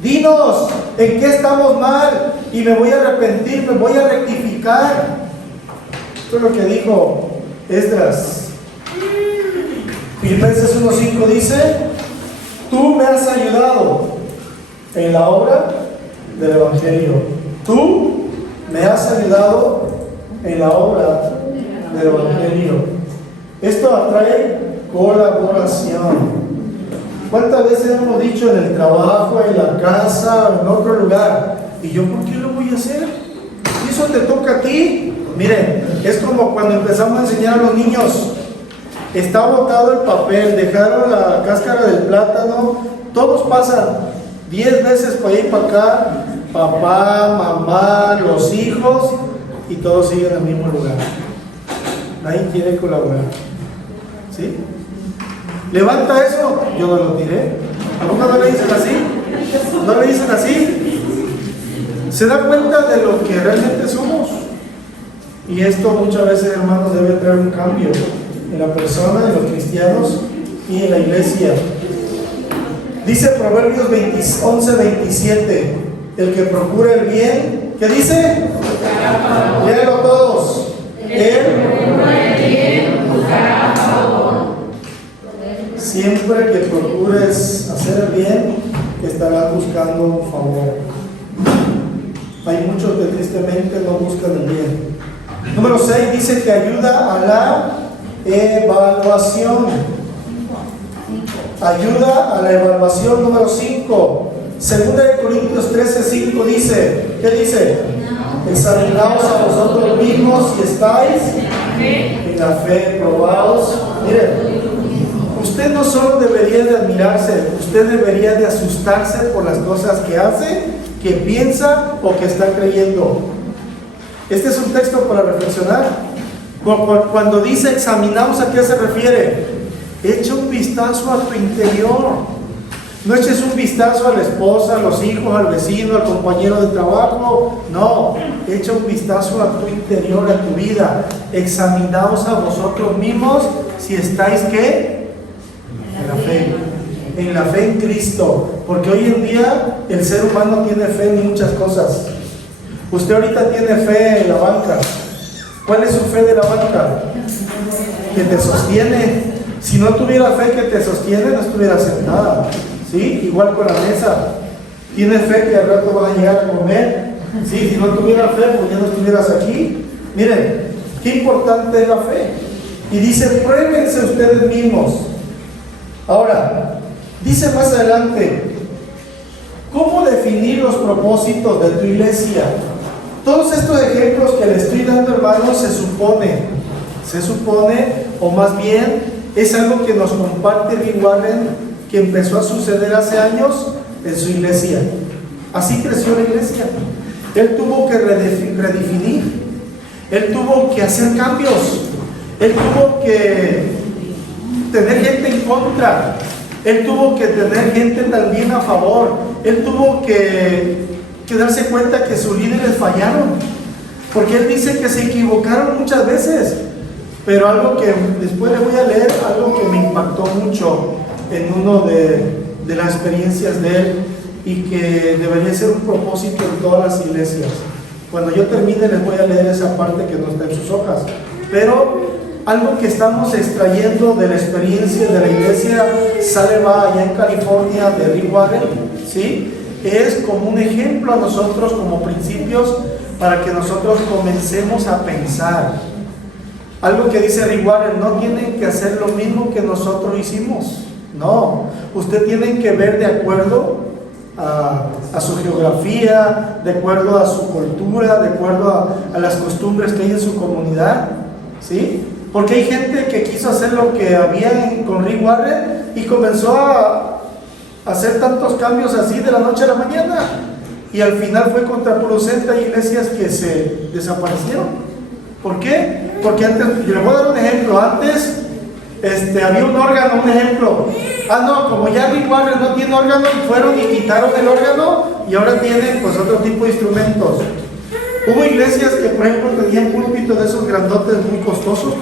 Dinos en qué estamos mal y me voy a arrepentir, me voy a rectificar. Esto es lo que dijo Esdras. Filipenses 1:5 dice: tú me has ayudado en la obra del Evangelio. Tú me has ayudado en la obra del Evangelio. Esto atrae colaboración. ¿Cuántas veces hemos dicho en el trabajo, en la casa, en otro lugar? ¿Y yo por qué lo voy a hacer? Si eso te toca a ti. Miren, es como cuando empezamos a enseñar a los niños. Está botado el papel, dejaron la cáscara del plátano, todos pasan 10 veces para allá y para acá, papá, mamá, los hijos, y todos siguen al mismo lugar. Nadie quiere colaborar. ¿Sí? Levanta eso, yo no lo tiré. ¿A poco no le dicen así? ¿No le dicen así? ¿Se da cuenta de lo que realmente somos? Y esto muchas veces, hermanos, debe traer un cambio en la persona, en los cristianos y en la iglesia. Dice Proverbios 11:27: el que procura el bien, ¿qué dice? Léalo todos. Siempre que procures hacer el bien, estarás buscando un favor. Hay muchos que tristemente no buscan el bien. Número 6 dice que ayuda a la evaluación. Ayuda a la evaluación. Número 5, 2 Corintios 13:5 dice, ¿qué dice? Examinaos a vosotros mismos si estáis en la fe, probaos. Miren, usted no solo debería de admirarse, usted debería de asustarse por las cosas que hace, que piensa o que está creyendo. Este es un texto para reflexionar. Cuando dice examinaos, ¿a qué se refiere? Echa un vistazo a tu interior. No eches un vistazo a la esposa, a los hijos, al vecino, al compañero de trabajo. No, echa un vistazo a tu interior, a tu vida. Examinaos a vosotros mismos si estáis ¿qué? En la fe en Cristo. Porque hoy en día el ser humano tiene fe en muchas cosas. Usted ahorita tiene fe en la banca. ¿Cuál es su fe de la banca? Que te sostiene. Si no tuviera fe que te sostiene, no estuviera sentada. ¿Sí? Igual con la mesa. ¿Tienes fe que al rato vas a llegar a comer? ¿Sí? Si no tuviera fe, pues ya no estuvieras aquí. Miren, qué importante es la fe. Y dice, pruébense ustedes mismos. Ahora, dice más adelante, ¿cómo definir los propósitos de tu iglesia? Todos estos ejemplos que le estoy dando, hermanos, se supone, o más bien, es algo que nos comparte Rick Warren, que empezó a suceder hace años en su iglesia. Así creció la iglesia. Él tuvo que redefinir, él tuvo que hacer cambios, él tuvo que tener gente en contra, él tuvo que tener gente también a favor, él tuvo que darse cuenta que sus líderes fallaron, porque él dice que se equivocaron muchas veces. Pero algo que después les voy a leer, algo que me impactó mucho en uno de las experiencias de él. y que debería ser un propósito en todas las iglesias. Cuando yo termine les voy a leer esa parte que no está en sus hojas, pero algo que estamos extrayendo de la experiencia de la iglesia Saleva allá en California de Rick Warren, ¿sí? Es como un ejemplo a nosotros como principios para que nosotros comencemos a pensar. Algo que dice Rick Warren: no tienen que hacer lo mismo que nosotros hicimos, no, usted tiene que ver de acuerdo a su geografía, de acuerdo a su cultura, de acuerdo a las costumbres que hay en su comunidad, ¿sí? Porque hay gente que quiso hacer lo que había con Rick Warren y comenzó a hacer tantos cambios así de la noche a la mañana, y al final fue contraproducente. Hay iglesias que se desaparecieron. ¿Por qué? Porque antes, yo les voy a dar un ejemplo, antes había un órgano, un ejemplo. No, como ya Rick Warren no tiene órgano, fueron y quitaron el órgano y ahora tienen pues otro tipo de instrumentos. Hubo iglesias que, por ejemplo, tenían púlpitos de esos grandotes muy costosos,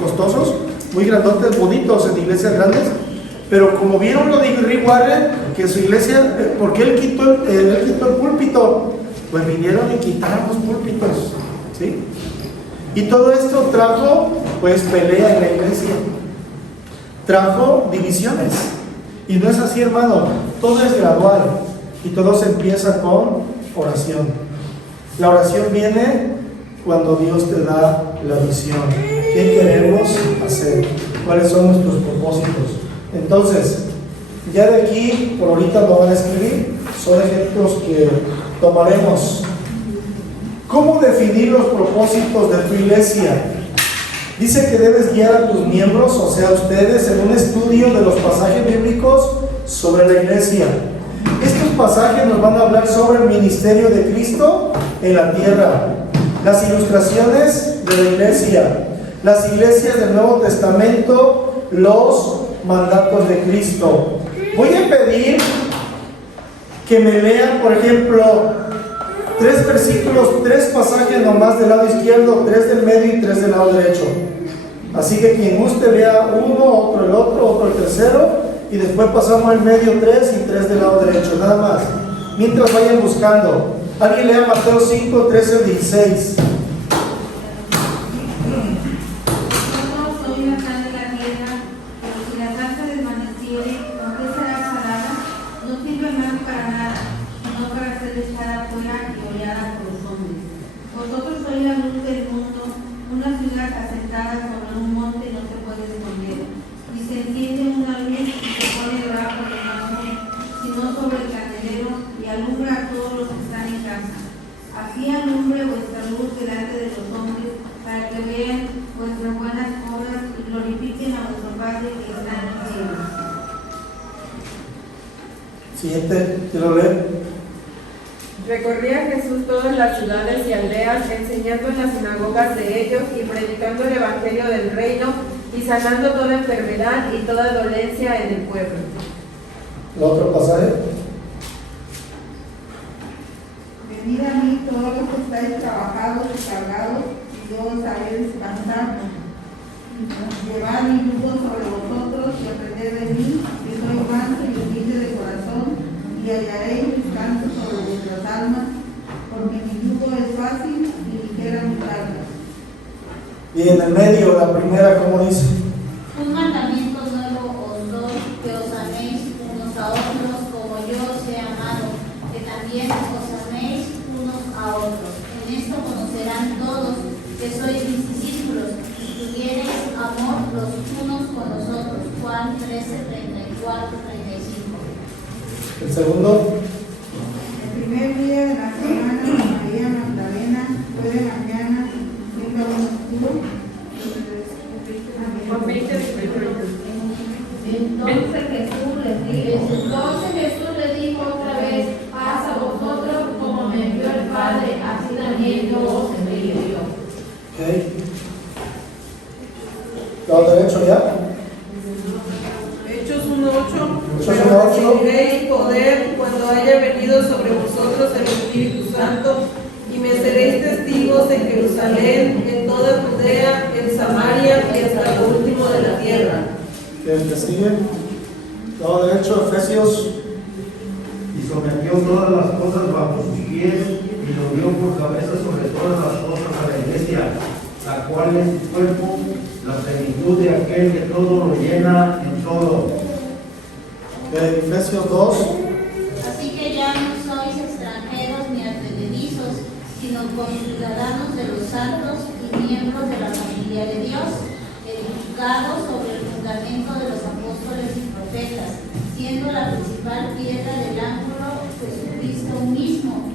muy grandotes, bonitos en iglesias grandes, pero como vieron lo de Rick Warren, que su iglesia, porque él quitó el púlpito, pues vinieron y quitaron los púlpitos, ¿sí? Y todo esto trajo pues pelea en la iglesia, trajo divisiones, y no es así, hermano. Todo es gradual y todo se empieza con oración. La oración viene cuando Dios te da la visión. ¿Qué queremos hacer? ¿Cuáles son nuestros propósitos? Entonces, ya de aquí, por ahorita lo van a escribir, son ejemplos que tomaremos. ¿Cómo definir los propósitos de tu iglesia? Dice que debes guiar a tus miembros, o sea, ustedes, en un estudio de los pasajes bíblicos sobre la iglesia. Estos pasajes nos van a hablar sobre el ministerio de Cristo en la tierra, las ilustraciones de la iglesia, las iglesias del Nuevo Testamento, los mandatos de Cristo. Voy a pedir que me lean, por ejemplo, 3 versículos, 3 pasajes nomás del lado izquierdo, 3 del medio y 3 del lado derecho. Así que quien guste lea uno, otro el otro, otro el tercero, y después pasamos al medio 3 y 3 del lado derecho, nada más. Mientras vayan buscando, alguien lea Mateo 5, 13 al 16. Soy la sal de la tierra, pero si la sal se desvaneciere, ¿con qué será salada? No sirve más para nada, sino para ser echada afuera y hollada por los hombres. Vosotros sois la luz del mundo. Una ciudad asentada sobre un monte no se puede esconder, y se enciende una luz y se pone debajo del almud, sino sobre el candelero, y alumbra a todos los que están en casa. Así alumbre vuestra luz delante de los hombres, para que vean vuestras buenas obras y glorifiquen a vuestro Padre que está en los cielos. Siguiente, quiero leer. Recorría Jesús todas las ciudades y aldeas, enseñando en las sinagogas de ellos y predicando el evangelio del reino y sanando toda enfermedad y toda dolencia en el pueblo. ¿El otro pasaje? Venid a mí todos los que estáis trabajados y cargados, y yo os haré descansar. Llevad mi yugo sobre vosotros y aprended de mí, que soy manso y humilde de corazón, y hallaréis descanso sobre vuestras almas, porque mi yugo es fácil y ligera mi carga. Y en el medio, la primera, ¿cómo dice? Un mandamiento nuevo os doy, que os améis unos a otros como yo os he amado, que también os améis unos a otros. En esto conocerán todos que sois mis discípulos, si tuviereis amor los unos con los otros. Juan 13, 34, 35. El segundo. El primer día de la semana, María Magdalena fue de mañana, siendo aún oscuro, Entonces Jesús le dijo otra vez: paz a vosotros, como me envió el Padre, así también yo os envío yo. Ok. ¿Lado derecho ya? Hechos 1:8. Hechos Pero 1:8. recibiréis poder cuando haya venido sobre vosotros el Espíritu Santo, y me seréis testigos en Jerusalén, en toda Judea, en Samaria y hasta lo último de la tierra. ¿Qué sigue? Lado derecho, Efesios. Y sometió todas las cosas bajo sus pies y lo dio por cabeza sobre todas las cosas a la iglesia, la cual es su cuerpo, la plenitud de aquel que todo lo llena en todo. Efesios 2. Así que ya no sois extranjeros ni advenedizos, sino conciudadanos de los santos y miembros de la familia de Dios, edificados sobre el fundamento de los apóstoles y profetas, siendo la principal piedra del ángulo Jesucristo mismo,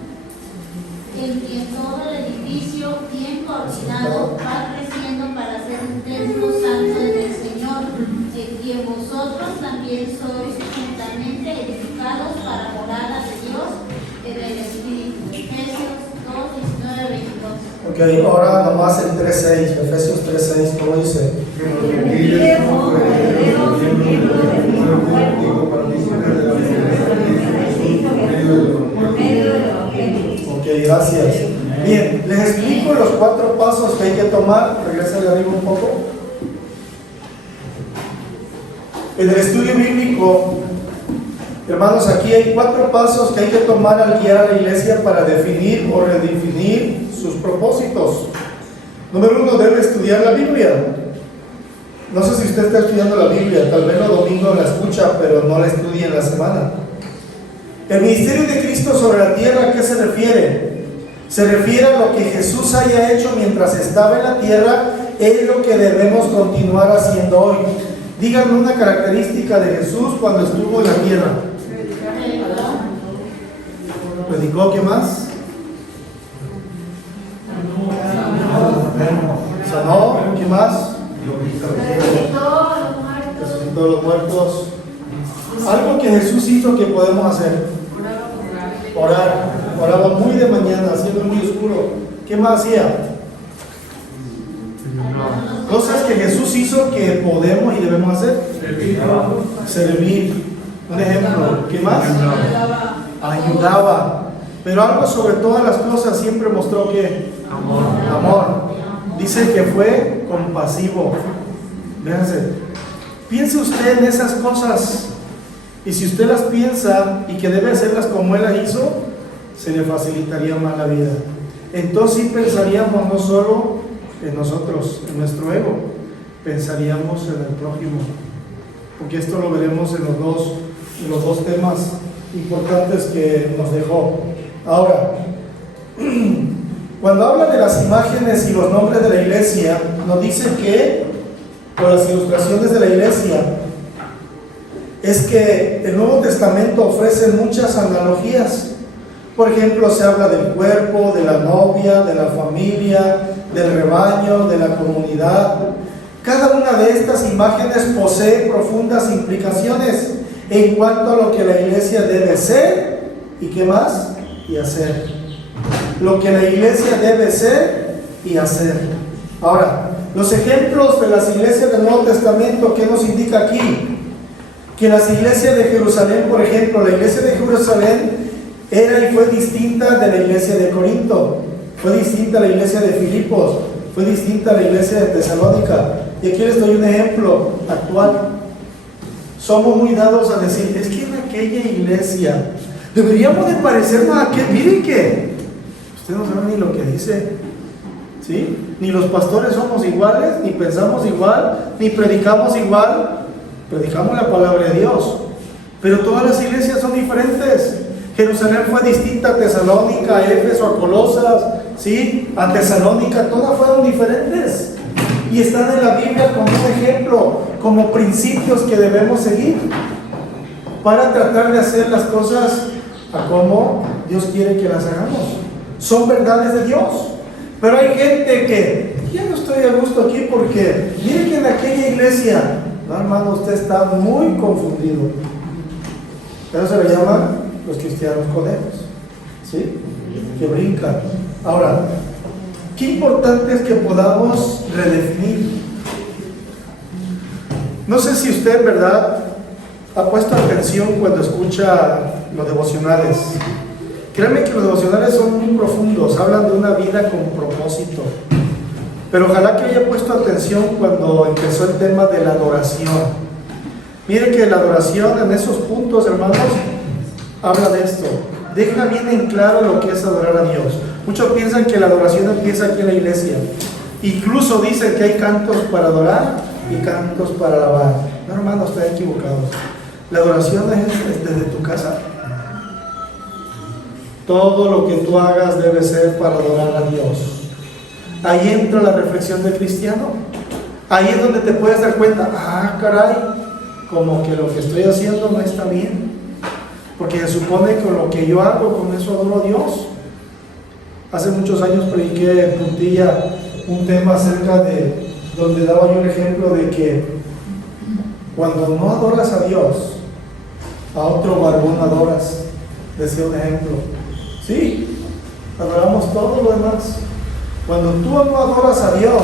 en quien todo el edificio bien coordinado va creciendo para ser un templo santo del Señor, en quien vosotros también sois juntamente edificados para morada de Dios en el Espíritu. Efesios 2:19-22. Ok, ahora nomás el 3:6, Efesios 3:6, ¿cómo dice? Ok, gracias. Bien, les explico los 4 pasos que hay que tomar. Regresa de arriba un poco. En el estudio bíblico, hermanos, aquí hay 4 pasos que hay que tomar al guiar a la iglesia para definir o redefinir sus propósitos. Número 1, debe estudiar la Biblia. No sé si usted está estudiando la Biblia, tal vez los domingos la escucha, pero no la estudia en la semana. El ministerio de Cristo sobre la tierra, ¿a qué se refiere? Se refiere a lo que Jesús haya hecho mientras estaba en la tierra, es lo que debemos continuar haciendo hoy. Díganme una característica de Jesús cuando estuvo en la tierra. ¿Predicó? ¿Qué más? ¿Sanó? ¿Qué más? Resucitó a los muertos. Algo que Jesús hizo que podemos hacer. Orar. Oraba muy de mañana, siendo muy oscuro. ¿Qué más hacía? Cosas que Jesús hizo que podemos y debemos hacer. Servir. Un ejemplo. ¿Qué más? Ayudaba. Pero algo sobre todas las cosas siempre mostró que amor. Dice que fue compasivo. Véanse. Piense usted en esas cosas. Y si usted las piensa y que debe hacerlas como Él las hizo, se le facilitaría más la vida. Entonces sí pensaríamos no solo en nosotros, en nuestro ego, pensaríamos en el prójimo. Porque esto lo veremos en los dos temas importantes que nos dejó. Ahora, cuando habla de las imágenes y los nombres de la iglesia, nos dice que, por las ilustraciones de la iglesia, es que el Nuevo Testamento ofrece muchas analogías. Por ejemplo, se habla del cuerpo, de la novia, de la familia, del rebaño, de la comunidad. Cada una de estas imágenes posee profundas implicaciones en cuanto a lo que la iglesia debe ser y qué más, y hacer. Lo que la iglesia debe ser y hacer. Ahora, los ejemplos de las iglesias del Nuevo Testamento, ¿qué nos indica aquí? Que las iglesias de Jerusalén, por ejemplo, la iglesia de Jerusalén era y fue distinta de la iglesia de Corinto, fue distinta a la iglesia de Filipos, fue distinta a la iglesia de Tesalónica. Y aquí les doy un ejemplo actual. Somos muy dados a decir, es que en aquella iglesia deberíamos de parecernos a aquel. Miren que usted no sabe ni lo que dice, ¿sí? Ni los pastores somos iguales, ni pensamos igual, ni predicamos igual. Predicamos la palabra de Dios, pero todas las iglesias son diferentes. Jerusalén fue distinta a Tesalónica, a Éfeso, a Colosas, ¿sí? A Tesalónica, todas fueron diferentes y están en la Biblia como un ejemplo, como principios que debemos seguir para tratar de hacer las cosas a como Dios quiere que las hagamos. Son verdades de Dios, pero hay gente que ya no estoy a gusto aquí porque miren que en aquella iglesia, no, hermano, usted está muy confundido. Eso se le llaman los cristianos conejos, ¿sí? Que brincan. Ahora, qué importante es que podamos redefinir. No sé si usted, ¿verdad?, ha puesto atención cuando escucha los devocionales. Créanme que los devocionales son muy profundos, hablan de una vida con propósito. Pero ojalá que haya puesto atención cuando empezó el tema de la adoración. Mire que la adoración en esos puntos, hermanos, habla de esto. Deja bien en claro lo que es adorar a Dios. Muchos piensan que la adoración empieza aquí en la iglesia. Incluso dicen que hay cantos para adorar y cantos para alabar. No, hermanos, están equivocados. La adoración es desde tu casa. Todo lo que tú hagas debe ser para adorar a Dios. Ahí entra la reflexión del cristiano. Ahí es donde te puedes dar cuenta, caray, como que lo que estoy haciendo no está bien. Porque se supone que lo que yo hago, con eso adoro a Dios. Hace muchos años prediqué en Puntilla un tema acerca de, donde daba yo el ejemplo de que cuando no adoras a Dios, a otro barbón adoras. Decía un ejemplo. Sí, adoramos todo lo demás. Cuando tú no adoras a Dios,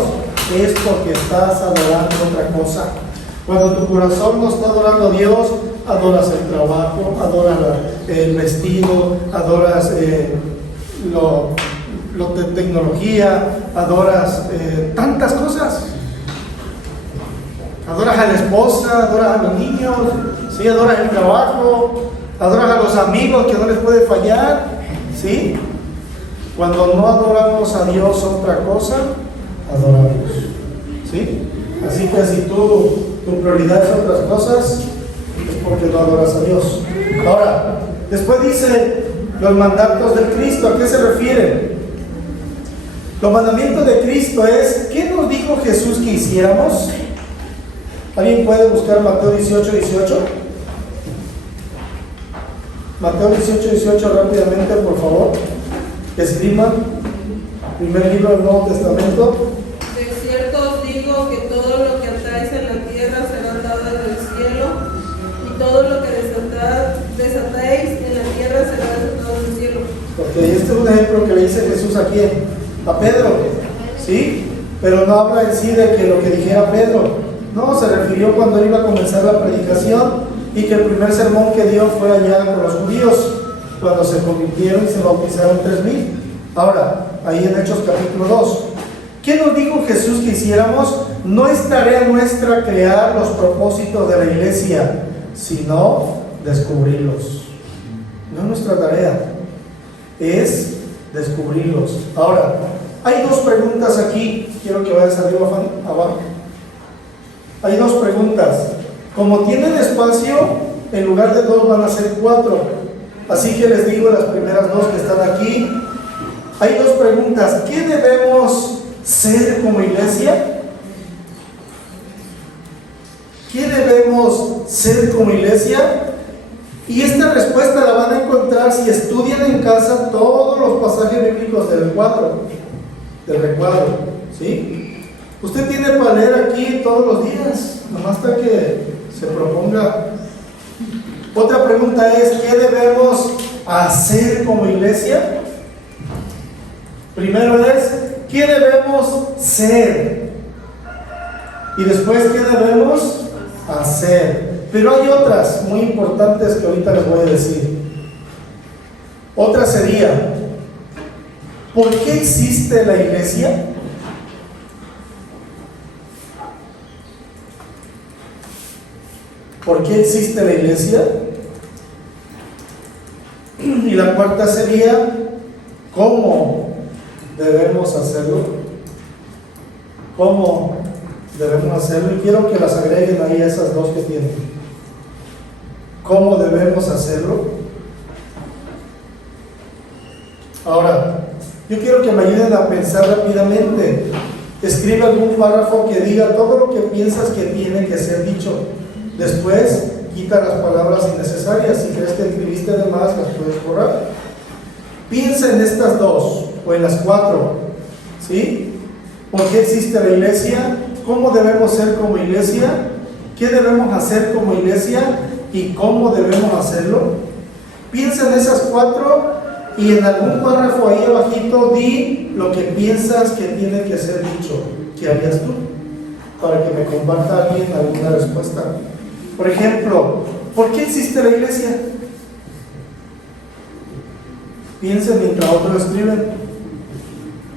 es porque estás adorando otra cosa. Cuando tu corazón no está adorando a Dios, adoras el trabajo, adoras el vestido, adoras lo de tecnología, adoras tantas cosas. Adoras a la esposa, adoras a los niños, ¿sí? Adoras el trabajo, adoras a los amigos que no les puede fallar, ¿sí? Cuando no adoramos a Dios otra cosa, adoramos, ¿sí? Así que si tu prioridad es otras cosas, es porque no adoras a Dios. Ahora, después dice los mandatos de Cristo. ¿A qué se refieren? Los mandamientos de Cristo es, ¿qué nos dijo Jesús que hiciéramos? ¿Alguien puede buscar Mateo 18:18? Mateo 18:18 rápidamente, por favor. Escriban. Primer libro del Nuevo Testamento. De cierto os digo que todo lo que atáis en la tierra será atado en el cielo, y todo lo que desatáis en la tierra será desatado en el cielo. Ok, este es un ejemplo que le dice Jesús aquí a Pedro, ¿sí? Pero no habla en sí de que lo que dijera Pedro. No, se refirió cuando iba a comenzar la predicación y que el primer sermón que dio fue allá con los judíos, cuando se convirtieron y se bautizaron 3,000. Ahora, ahí en Hechos capítulo 2. ¿Qué nos dijo Jesús que hiciéramos? No es tarea nuestra crear los propósitos de la iglesia, sino descubrirlos. No es nuestra tarea, es descubrirlos. Ahora, hay dos preguntas aquí. Quiero que vayas arriba, abajo. Hay dos preguntas. Como tienen espacio, en lugar de 2 van a ser 4. Así que les digo las primeras 2 que están aquí. Hay dos preguntas. ¿Qué debemos ser como iglesia? ¿Qué debemos ser como iglesia? Y esta respuesta la van a encontrar si estudian en casa todos los pasajes bíblicos del recuadro, ¿sí? Usted tiene para leer aquí todos los días, nomás hasta que se proponga. Otra pregunta es, ¿qué debemos hacer como iglesia? Primero es, ¿qué debemos ser? Y después, ¿qué debemos hacer? Pero hay otras muy importantes que ahorita les voy a decir. Otra sería, ¿por qué existe la iglesia? ¿Por qué existe la iglesia? Y la cuarta sería, ¿cómo debemos hacerlo? ¿Cómo debemos hacerlo? Y quiero que las agreguen ahí esas dos que tienen. ¿Cómo debemos hacerlo? Ahora, yo quiero que me ayuden a pensar rápidamente. Escribe algún párrafo que diga todo lo que piensas que tiene que ser dicho. Después, quita las palabras innecesarias. Si crees que escribiste de más, las puedes borrar. Piensa en estas dos, o en las 4, ¿sí? ¿Por qué existe la iglesia? ¿Cómo debemos ser como iglesia? ¿Qué debemos hacer como iglesia? ¿Y cómo debemos hacerlo? Piensa en esas 4 y en algún párrafo ahí abajito di lo que piensas que tiene que ser dicho. ¿Qué harías tú? Para que me comparta alguien alguna respuesta. Por ejemplo, ¿por qué existe la iglesia? Piensen mientras otros escriben.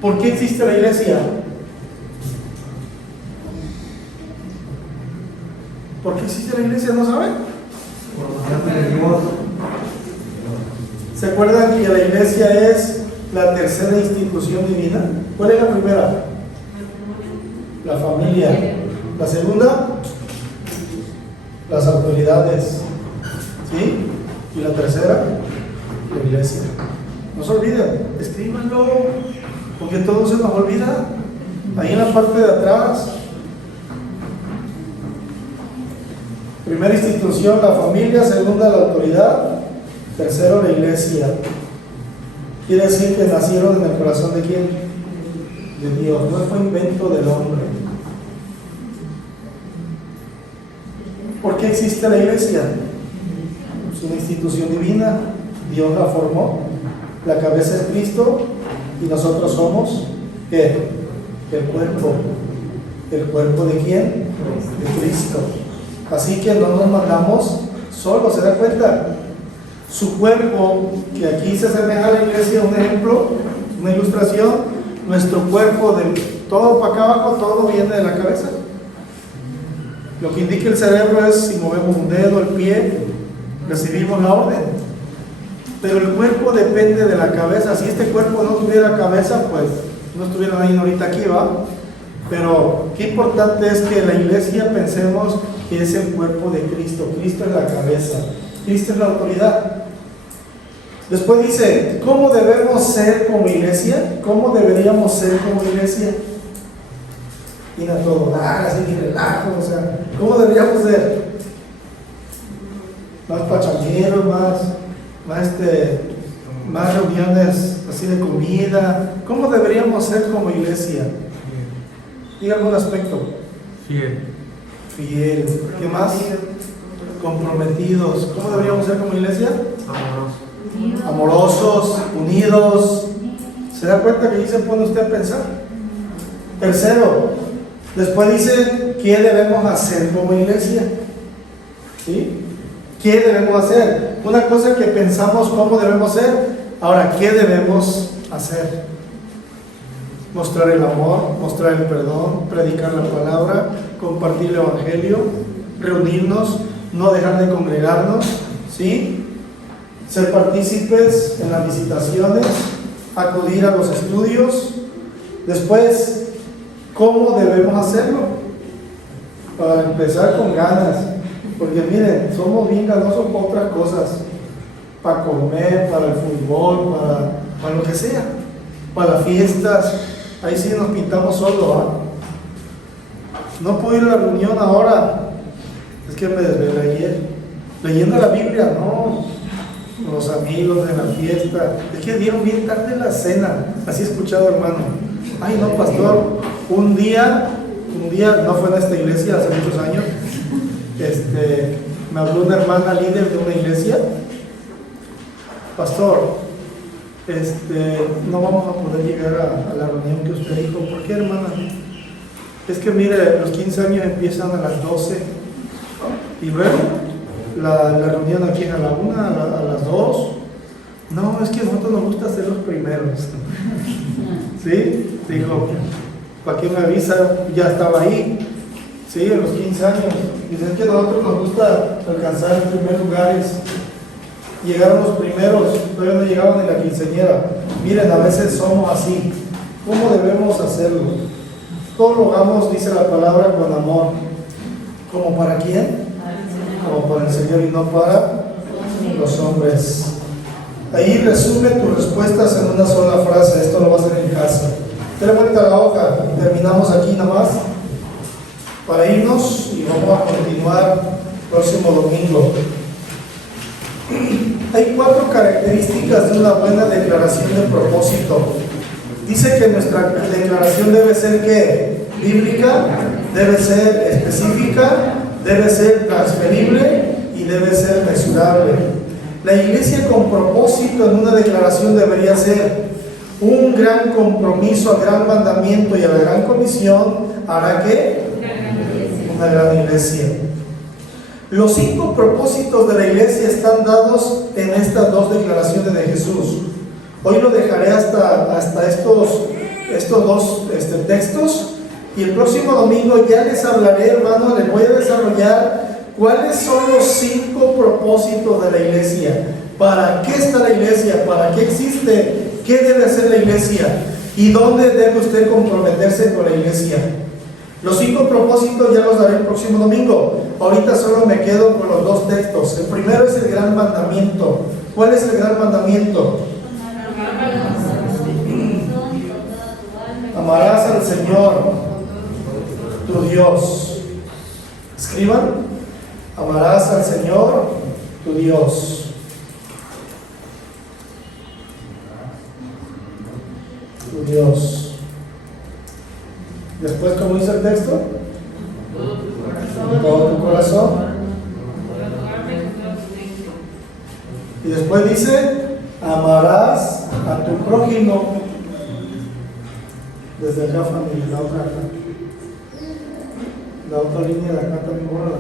¿Por qué existe la iglesia? ¿Por qué existe la iglesia? ¿No saben? Por los que venimos, ¿Se acuerdan que la iglesia es la tercera institución divina? ¿Cuál es la primera? La familia. La segunda, las autoridades. ¿Sí? Y la tercera, la iglesia. No se olviden, escríbanlo, porque todo se nos olvida. Ahí en la parte de atrás. Primera institución, la familia. Segunda, la autoridad. Tercero, la iglesia. Quiere decir que nacieron en el corazón de ¿quién? De Dios. No fue invento del hombre. ¿Por qué existe la iglesia? Es una institución divina. Dios la formó. La cabeza es Cristo y nosotros somos ¿qué? El cuerpo. ¿El cuerpo de quién? De Cristo. Así que no nos mandamos solos, ¿se da cuenta? Su cuerpo, que aquí se asemeja a la iglesia, un ejemplo, una ilustración, nuestro cuerpo de todo para acá abajo, todo viene de la cabeza. Lo que indica el cerebro es si movemos un dedo, el pie, recibimos la orden. Pero el cuerpo depende de la cabeza. Si este cuerpo no tuviera cabeza, pues no estuvieran ahí ahorita aquí, ¿va? Pero qué importante es que la iglesia pensemos que es el cuerpo de Cristo. Cristo es la cabeza, Cristo es la autoridad. Después dice, ¿cómo debemos ser como iglesia? ¿Cómo deberíamos ser como iglesia? Y a todo dar, así ni relajo, o sea, ¿cómo deberíamos ser? Más pachangueros, más reuniones así de comida. ¿Cómo deberíamos ser como iglesia? Dígame un aspecto. Fiel. ¿Qué más? Comprometidos. ¿Cómo deberíamos ser como iglesia? Amorosos, unidos. ¿Se da cuenta que ahí se pone usted a pensar? Tercero, después dice, ¿qué debemos hacer como iglesia? ¿Sí? ¿Qué debemos hacer? Una cosa que pensamos cómo debemos ser, ahora, ¿qué debemos hacer? Mostrar el amor, mostrar el perdón, predicar la palabra, compartir el evangelio, reunirnos, no dejar de congregarnos, ¿sí? Ser partícipes en las visitaciones, acudir a los estudios. Después, ¿cómo debemos hacerlo? Para empezar con ganas, porque miren, somos bien ganosos para otras cosas, para comer, para el fútbol, para lo que sea, para las fiestas. Ahí sí nos pintamos solo, ¿ah? No puedo ir a la reunión ahora, es que me desvelé ayer leyendo la Biblia, no, con los amigos de la fiesta, es que dieron bien tarde la cena, así he escuchado, hermano. Ay no, pastor, un día, no fue en esta iglesia, hace muchos años, me habló una hermana líder de una iglesia, pastor, no vamos a poder llegar a la reunión que usted dijo. ¿Por qué, hermana? Es que mire, los 15 años empiezan a las 12 y luego la reunión aquí es a la 1, a las 2. No, es que a nosotros nos gusta ser los primeros. ¿Sí? Dijo, ¿para qué me avisa? Ya estaba ahí. Sí, en los 15 años. Dicen que a nosotros nos gusta alcanzar los primeros lugares. Llegaron los primeros, todavía no llegaban ni la quinceañera. Miren, a veces somos así. ¿Cómo debemos hacerlo? Todo lo hagamos, dice la palabra, con amor. ¿Como para quién? Como para el Señor y no para los hombres. Ahí resume tus respuestas en una sola frase. Esto lo vas a hacer en casa. Dale vuelta a la hoja. Terminamos aquí nada más para irnos y vamos a continuar próximo domingo. Hay 4 características de una buena declaración de propósito. Dice que nuestra declaración debe ser ¿qué? Bíblica, debe ser específica, debe ser transferible y debe ser mesurable. La iglesia con propósito en una declaración debería ser un gran compromiso al gran mandamiento y a la gran comisión. ¿Hará qué? Una gran iglesia. Los 5 propósitos de la iglesia están dados en estas 2 declaraciones de Jesús. Hoy lo dejaré hasta estos 2 textos, y el próximo domingo ya les hablaré, hermano, les voy a desarrollar cuáles son los 5 propósitos de la iglesia. ¿Para qué está la iglesia? ¿Para qué existe? ¿Qué debe hacer la iglesia? ¿Y dónde debe usted comprometerse con la iglesia? Los 5 propósitos ya los daré el próximo domingo. Ahorita solo me quedo con los 2 textos. El primero es el gran mandamiento. ¿Cuál es el gran mandamiento? Amarás al Señor, tu Dios. Escriban. Amarás al Señor, tu Dios. Tu Dios. Después, ¿cómo dice el texto? Con todo tu corazón. Y después dice, amarás a tu prójimo. Desde acá, familia, la otra acá. La otra línea de acá también borra.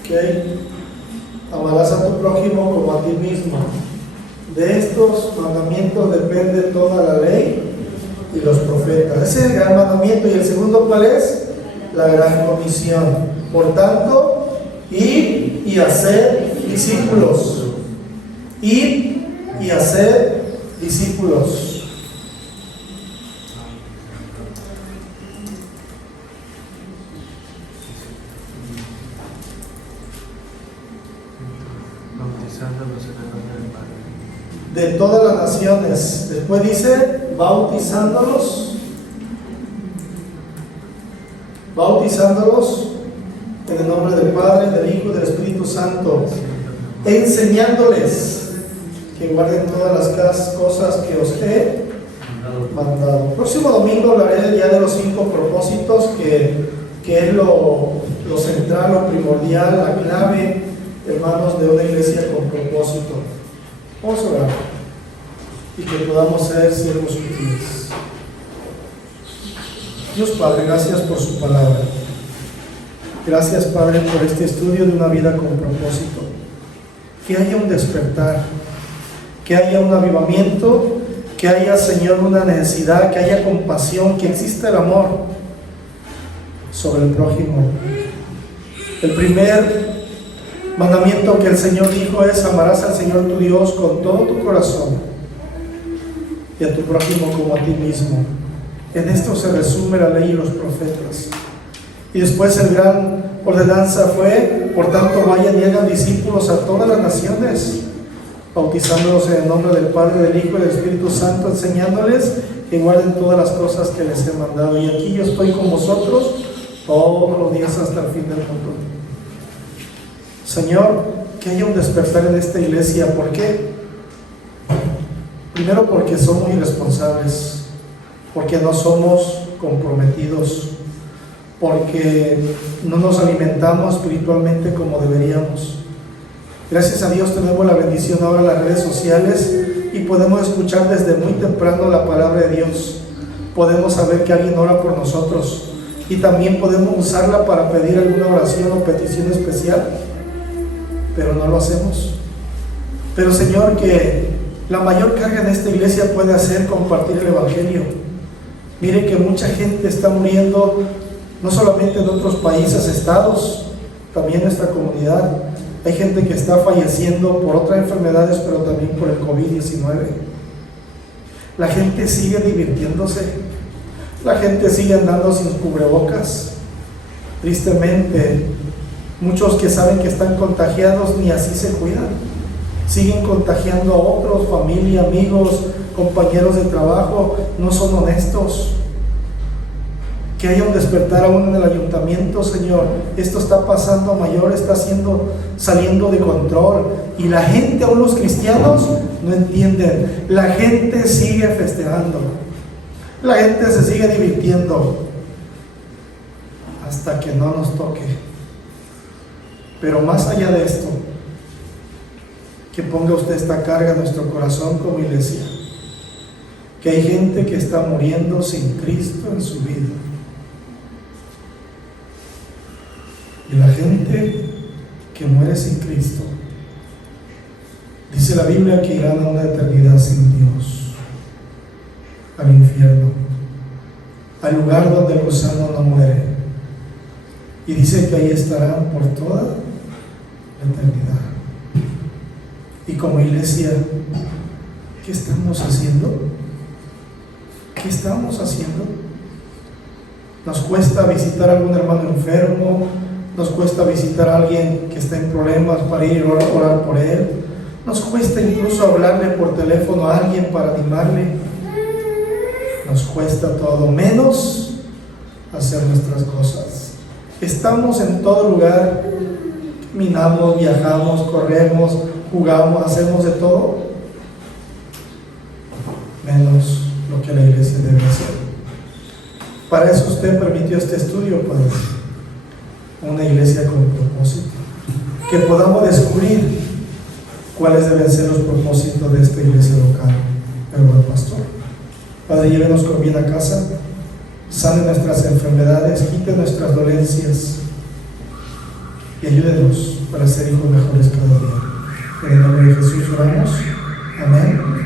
Ok. Amarás a tu prójimo como a ti mismo. De estos mandamientos depende toda la ley y los profetas. Ese es el gran mandamiento. ¿Y el segundo cuál es? La gran comisión. Por tanto, ir y hacer discípulos. Ir y hacer discípulos. Bautizándolos en el nombre del Padre. De todas las naciones. Después dice, bautizándolos en el nombre del Padre, del Hijo y del Espíritu Santo, enseñándoles que guarden todas las cosas que os he mandado. Próximo domingo hablaré ya de los 5 propósitos, que es lo central, lo primordial, la clave, hermanos, de una iglesia con propósito. Vamos a orar y que podamos ser siervos útiles. Dios Padre, gracias por su palabra. Gracias, Padre, por este estudio de una vida con propósito. Que haya un despertar, que haya un avivamiento, que haya, Señor, una necesidad, que haya compasión, que exista el amor sobre el prójimo. El primer mandamiento que el Señor dijo es: amarás al Señor tu Dios con todo tu corazón y a tu prójimo como a ti mismo. En esto se resume la ley y los profetas. Y después el gran ordenanza fue: por tanto vayan y hagan discípulos a todas las naciones, bautizándolos en el nombre del Padre, del Hijo y del Espíritu Santo, enseñándoles que guarden todas las cosas que les he mandado. Y aquí yo estoy con vosotros todos los días hasta el fin del mundo. Señor, que haya un despertar en esta iglesia. ¿Por qué? Primero, porque somos irresponsables, porque no somos comprometidos, porque no nos alimentamos espiritualmente como deberíamos. Gracias a Dios tenemos la bendición ahora en las redes sociales y podemos escuchar desde muy temprano la palabra de Dios. Podemos saber que alguien ora por nosotros y también podemos usarla para pedir alguna oración o petición especial, pero no lo hacemos. Pero, Señor, que la mayor carga en esta iglesia puede hacer compartir el Evangelio. Mire que mucha gente está muriendo, no solamente en otros países, estados, también en nuestra comunidad. Hay gente que está falleciendo por otras enfermedades, pero también por el COVID-19. La gente sigue divirtiéndose, la gente sigue andando sin cubrebocas. Tristemente, muchos que saben que están contagiados ni así se cuidan. Siguen contagiando a otros, familia, amigos, compañeros de trabajo. No son honestos. Que haya un despertar aún en el ayuntamiento, Señor. Esto está pasando a mayor, está saliendo de control. Y la gente, aún los cristianos, no entienden. La gente sigue festejando. La gente se sigue divirtiendo. Hasta que no nos toque. Pero más allá de esto, que ponga usted esta carga en nuestro corazón como iglesia. Que hay gente que está muriendo sin Cristo en su vida. Y la gente que muere sin Cristo, dice la Biblia que irán a una eternidad sin Dios, al infierno, al lugar donde el gusano no muere, Y dice que ahí estarán por toda la eternidad. Y como iglesia, ¿qué estamos haciendo? ¿Qué estamos haciendo? Nos cuesta visitar a algún hermano enfermo, nos cuesta visitar a alguien que está en problemas para ir a orar por él, nos cuesta incluso hablarle por teléfono a alguien para animarle, nos cuesta todo, menos hacer nuestras cosas. Estamos en todo lugar, caminamos, viajamos, corremos, jugamos, hacemos de todo, menos lo que la iglesia debe hacer. Para eso usted permitió este estudio, Padre, una iglesia con propósito, que podamos descubrir cuáles deben ser los propósitos de esta iglesia local, el buen pastor. Padre, llévenos con bien a casa, sane nuestras enfermedades, quite nuestras dolencias y ayúdenos para ser hijos mejores cada día. En el nombre de Jesús oramos. Amén.